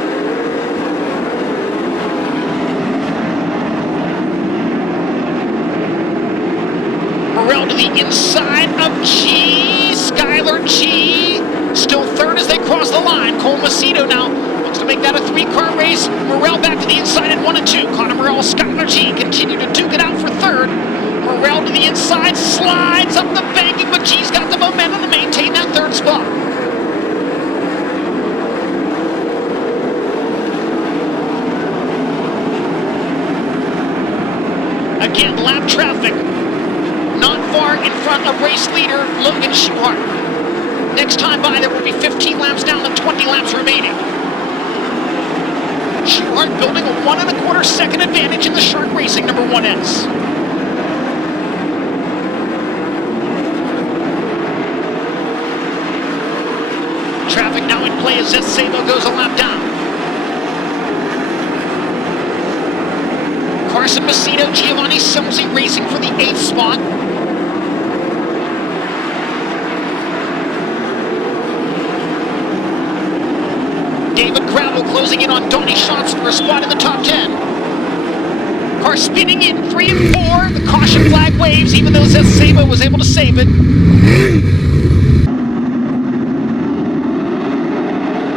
Morell to the inside of G. Skylar G still third as they cross the line. Cole Macedo now looks to make that a 3-car race. Morell back to the inside in 1 and 2. Connor Morell, Skylar G continue to duke it out for third. Morell to the inside, slides up the banking, but G's got the momentum to maintain that 3rd spot. Again, lap traffic not far in front of race leader Logan Schuart. Next time by, there will be 15 laps down and 20 laps remaining. Schuart building a 1.25 second advantage in the Shark Racing number 1S. straightaway as Sabo goes a lap down. Carson Macedo, Giovanni Simsey racing for the 8th spot. David Gravel closing in on Donnie Schatz for a spot in the top 10. Car spinning in 3 and 4. The caution flag waves, even though Sabo was able to save it.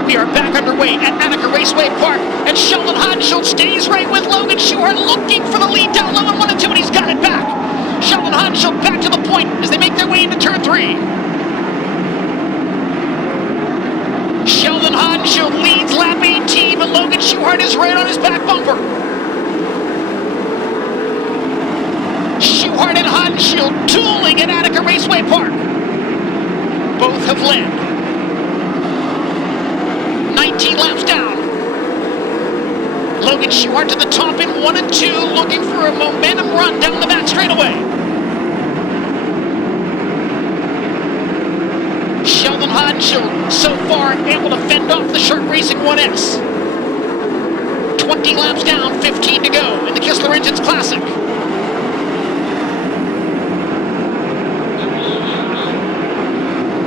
We are back underway at Attica Raceway Park, and Sheldon Hodenshield stays right with Logan Schuchart, looking for the lead down low in 1 and 2, and he's got it back. Sheldon Hodenshield back to the point as they make their way into turn 3. Sheldon Hodenshield leads lap 18, but Logan Schuchart is right on his back bumper. Schuchart and Hodenshield dueling at Attica Raceway Park. Both have led. 19 laps down. Logan Schuchart to the top in 1 and 2, looking for a momentum run down the back straightaway. Sheldon Hodenshield so far able to fend off the Shark Racing 1S. 20 laps down, 15 to go in the Kistler Engines Classic.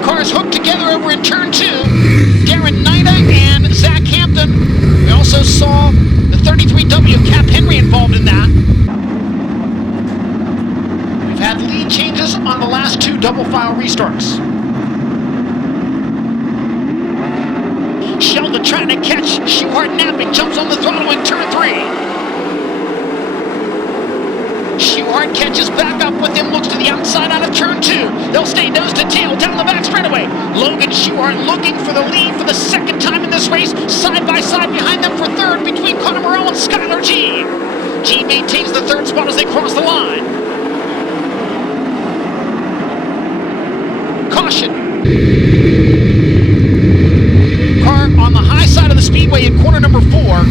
Cars hooked together over in turn 2. Darren Nida and Zach Hampton. We also saw the 33W Cap Henry involved in that. We've had lead changes on the last 2 double file restarts. Sheldon trying to catch Schuchart napping, jumps on the throttle in turn 3. Schuchart catches back up with him, looks to the outside out of turn 2. They'll stay nose to tail down the back straightaway. Logan Schuchart looking for the lead for the 2nd time in this race, side by side behind them for 3rd between Connor Morrell and Skylar G. G maintains the 3rd spot as they cross the line. Caution. Car on the high side of the speedway in corner number 4.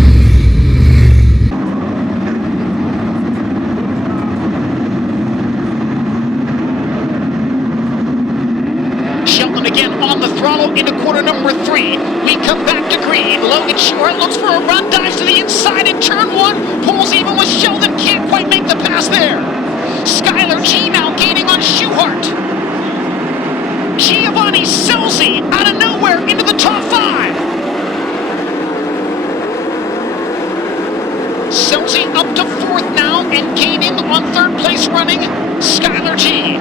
Sheldon again on the throttle into corner number 3. We come back to green. Logan Schuchart looks for a run, dives to the inside in turn 1. Pulls even with Sheldon, can't quite make the pass there. Skylar G now gaining on Schuchart. Giovanni Silsey out of nowhere into the top 5. Silsey up to 4th now and gaining on 3rd place running Skylar G.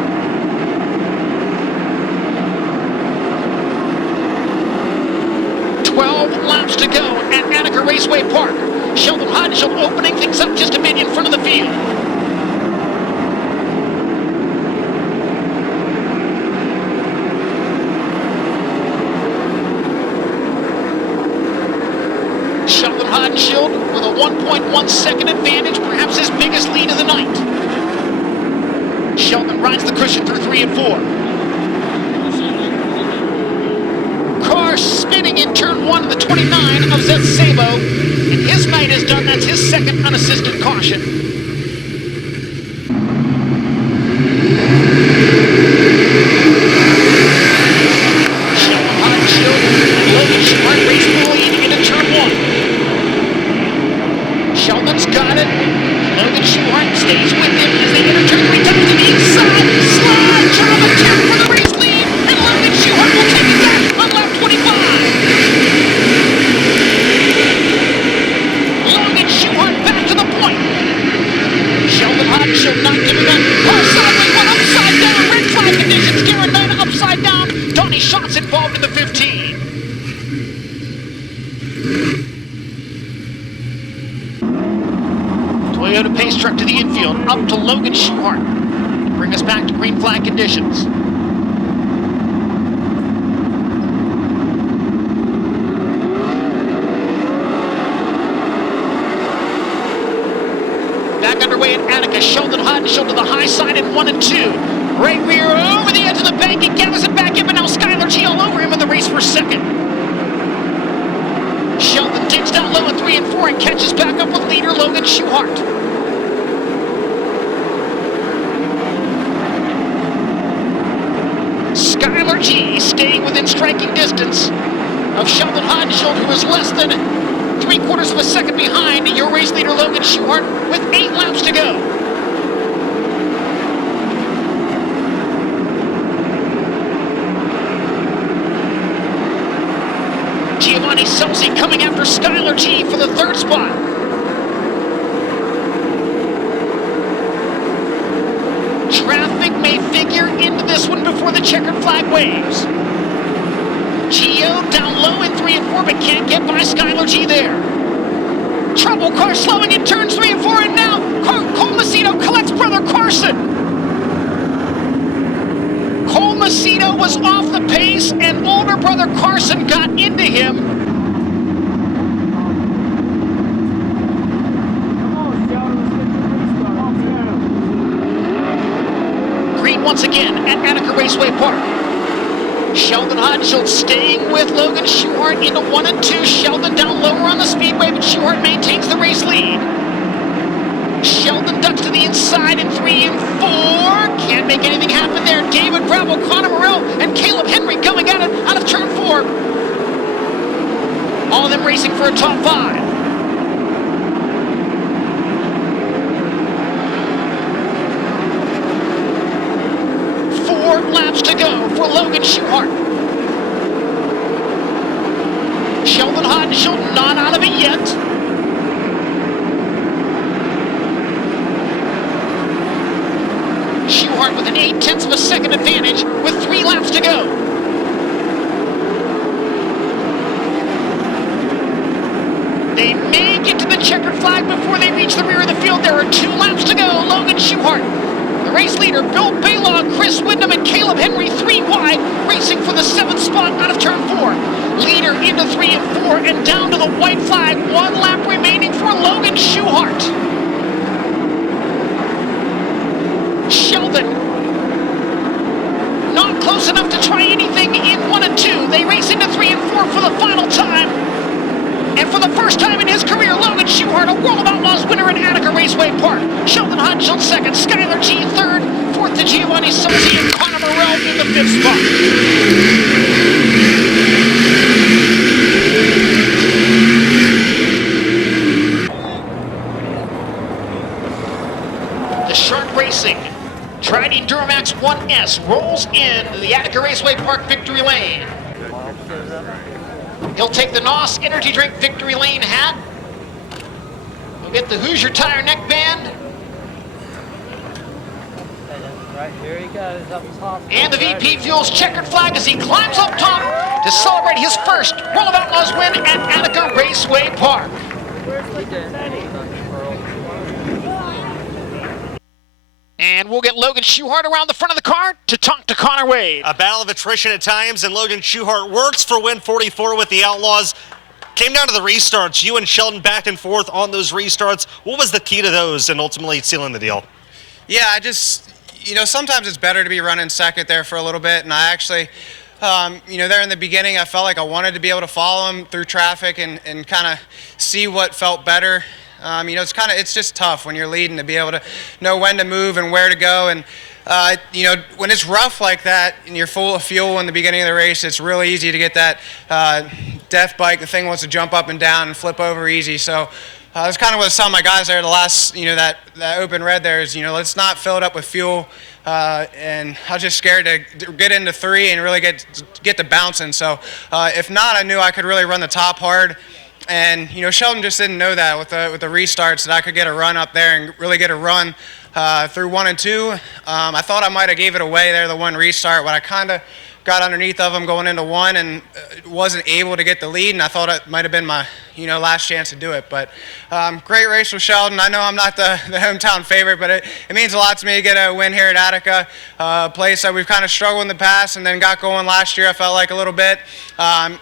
Laps to go at Attica Raceway Park. Sheldon Hodenshield opening things up just a bit in front of the field. Sheldon Hodenshield with a 1.1 second advantage, perhaps his biggest lead of the night. Sheldon rides the cushion through 3 and 4. Spinning in turn 1 of the 29 of Sabo, and his night is done. That's his 2nd unassisted caution. Sheldon Hodenshield, Logan Schuchart race the lead into turn 1. Sheldon's got it. Logan Schuchart stays with him as they enter turn 3, down to the inside. Slide, John attack for the race lead, and Logan Schuchart will take it back on lap 25. Logan Schuchart back to the point. Sheldon Hodenshield not giving up. Car sideways, one upside down. Red flag conditions. Darren Nida upside down. Donnie Schatz involved in the 15. Toyota pace truck to the infield, up to Logan Schuchart to bring us back to green flag conditions. Back underway at Attica, Sheldon Hodenshield to the high side in 1 and 2. Right rear over the edge of the bank, he gathers it back in, but now Skylar G all over him in the race for 2nd. Sheldon digs down low in 3 and 4 and catches back up with leader Logan Schuchart. Skylar G staying within striking distance. of Sheldon Hodenshield, who is less than 3/4 of a second behind your race leader Logan Schuchart with 8 laps to go. Giovanni Scelzi coming after Skylar G for the 3rd spot. Traffic may figure into this one before the checkered flag waves. Gio down low in 3 and 4, but can't get by Skylar G there. Trouble car slowing in turns 3 and 4, and now Cole Macedo collects brother Carson. Cole Macedo was off the pace, and older brother Carson got into him. Green once again at Attica Raceway Park. Sheldon Hodenshield staying with Logan Schuchart into 1 and 2. Sheldon down lower on the speedway, but Schuchart maintains the race lead. Sheldon ducks to the inside in 3 and 4. Can't make anything happen there. David Bravo, Connor Morrell, and Caleb Henry coming at it out of turn 4. All of them racing for a top 5. Laps to go for Logan Schuchart. Sheldon Hodenshield not out of it yet. Schuchart with an 0.8 of a second advantage with 3 laps to go. They may get to the checkered flag before they reach the rear of the field. There are 2 laps to go. Logan Schuchart, the race leader, Bill Balog, Chris Windham, and Caleb Henry 3 wide, racing for the 7th spot out of turn 4. Leader into 3 and 4 and down to the white flag. 1 lap remaining for Logan Schuchart. Sheldon not close enough to try anything in 1 and 2. They race into 3 and 4 for the final time. And for the first time in his career, Logan Schuchart, a World of Outlaws winner at Attica Raceway Park. Sheldon Hodenshield 2nd, Skylar G 3rd, 4th to Giovanni Scelzi, and Connor Morrell in the 5th spot. The Shark Racing Trident Duramax 1S rolls in the Attica Raceway Park victory lane. He'll take the NOS Energy Drink Victory Lane hat. He'll get the Hoosier Tire neckband. Right, here he goes up top. And the VP Fuels checkered flag as he climbs up top to celebrate his first World of Outlaws win at Attica Raceway Park. And we'll get Logan Schuchart around the front of the car to talk to Connor Wade. A battle of attrition at times, and Logan Schuchart works for win 44 with the Outlaws. Came down to the restarts. You and Sheldon back and forth on those restarts. What was the key to those and ultimately sealing the deal? Yeah, sometimes it's better to be running second there for a little bit, and I actually, there in the beginning, I felt like I wanted to be able to follow him through traffic and kind of see what felt better. It's just tough when you're leading to be able to know when to move and where to go. And, when it's rough like that and you're full of fuel in the beginning of the race, it's really easy to get that death bike. The thing wants to jump up and down and flip over easy. So that's kind of what I was telling my guys there the last, that open red there is, let's not fill it up with fuel. And I was just scared to get into 3 and really get the bouncing. So if not, I knew I could really run the top hard. And Sheldon just didn't know that with the restarts that I could get a run up there and really get a run through 1 and 2. I thought I might have gave it away there, the one restart, but I kind of got underneath of him going into 1 and wasn't able to get the lead, and I thought it might have been my last chance to do it. But great race with Sheldon. I know I'm not the hometown favorite, but it means a lot to me to get a win here at Attica, a place that we've kind of struggled in the past and then got going last year, I felt like a little bit.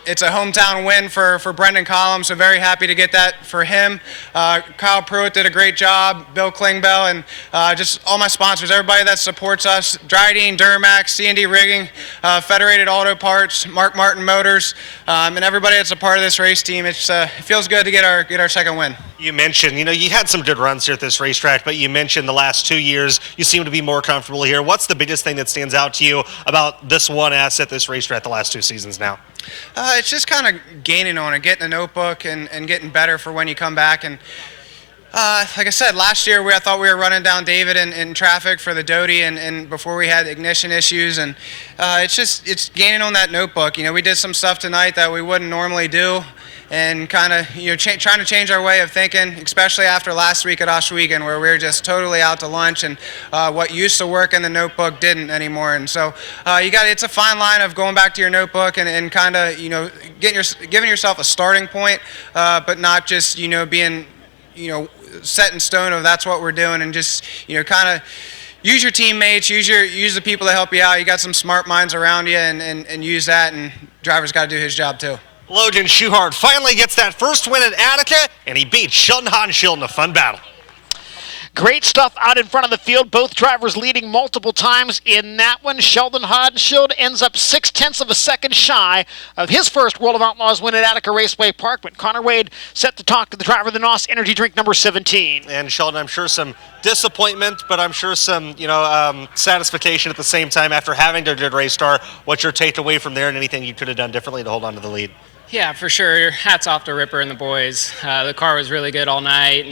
It's a hometown win for Brendan Collins, so very happy to get that for him. Kyle Pruitt did a great job, Bill Klingbeil, and just all my sponsors, everybody that supports us, Dryden, Duramax, C&D Rigging, Federated Auto Parts, Mark Martin Motors, and everybody that's a part of this race team. It's feels good to get our second win. You mentioned, you had some good runs here at this racetrack, but you mentioned the last 2 years you seem to be more comfortable here. What's the biggest thing that stands out to you about this one asset, this racetrack, the last 2 seasons now? It's just kind of gaining on it, getting a notebook and getting better for when you come back. And like I said, last year I thought we were running down David in traffic for the Doty and before we had ignition issues. And it's gaining on that notebook. We did some stuff tonight that we wouldn't normally do. And kind of, trying to change our way of thinking, especially after last week at Oswego, where we were just totally out to lunch, and what used to work in the notebook didn't anymore. And so it's a fine line of going back to your notebook and kind of, giving yourself a starting point, but not just, being, set in stone of that's what we're doing, and just, kind of use your teammates, use the people that help you out. You got some smart minds around you, and use that, and driver's got to do his job too. Logan Schuhart finally gets that first win at Attica, and he beats Sheldon Hodenshield in a fun battle. Great stuff out in front of the field. Both drivers leading multiple times in that one. Sheldon Hodenshield ends up 0.6 of a second shy of his first World of Outlaws win at Attica Raceway Park. But Connor Wade set to talk to the driver of the NOS Energy Drink number 17. And Sheldon, I'm sure some disappointment, but I'm sure some, satisfaction at the same time after having a good race car. What's your takeaway from there, and anything you could have done differently to hold on to the lead? Yeah, for sure. Hats off to Ripper and the boys. The car was really good all night,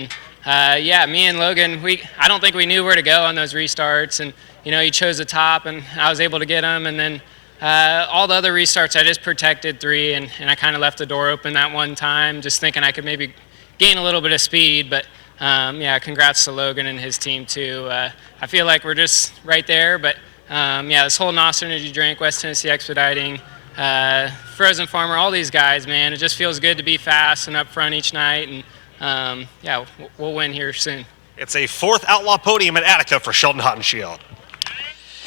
and me and Logan, I don't think we knew where to go on those restarts, and he chose the top, and I was able to get him, and then all the other restarts I just protected 3, and I kind of left the door open that one time, just thinking I could maybe gain a little bit of speed, but congrats to Logan and his team too. I feel like we're just right there, but this whole NOS Energy Drink, West Tennessee Expediting, Frozen Farmer, all these guys, man, it just feels good to be fast and up front each night, and we'll win here soon. It's a 4th Outlaw podium at Attica for Sheldon Hodenshield.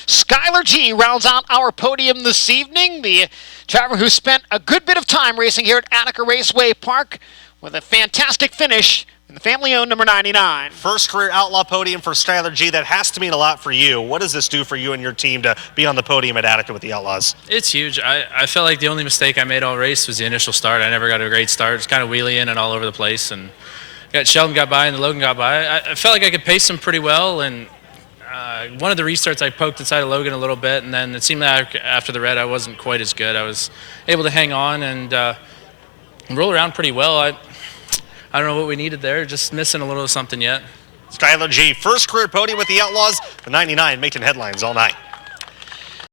Skylar G rounds out our podium this evening, the driver who spent a good bit of time racing here at Attica Raceway Park with a fantastic finish in the family-owned number 99. First career Outlaw podium for Skylar G. That has to mean a lot for you. What does this do for you and your team to be on the podium at Attica with the Outlaws? It's huge. I felt like the only mistake I made all race was the initial start. I never got a great start. It's kind of wheeling and all over the place. And Sheldon got by and Logan got by. I felt like I could pace him pretty well. And one of the restarts I poked inside of Logan a little bit. And then it seemed like after the red I wasn't quite as good. I was able to hang on and roll around pretty well. I don't know what we needed there. Just missing a little something yet. Skylar G. First career podium with the Outlaws. The 99 making headlines all night.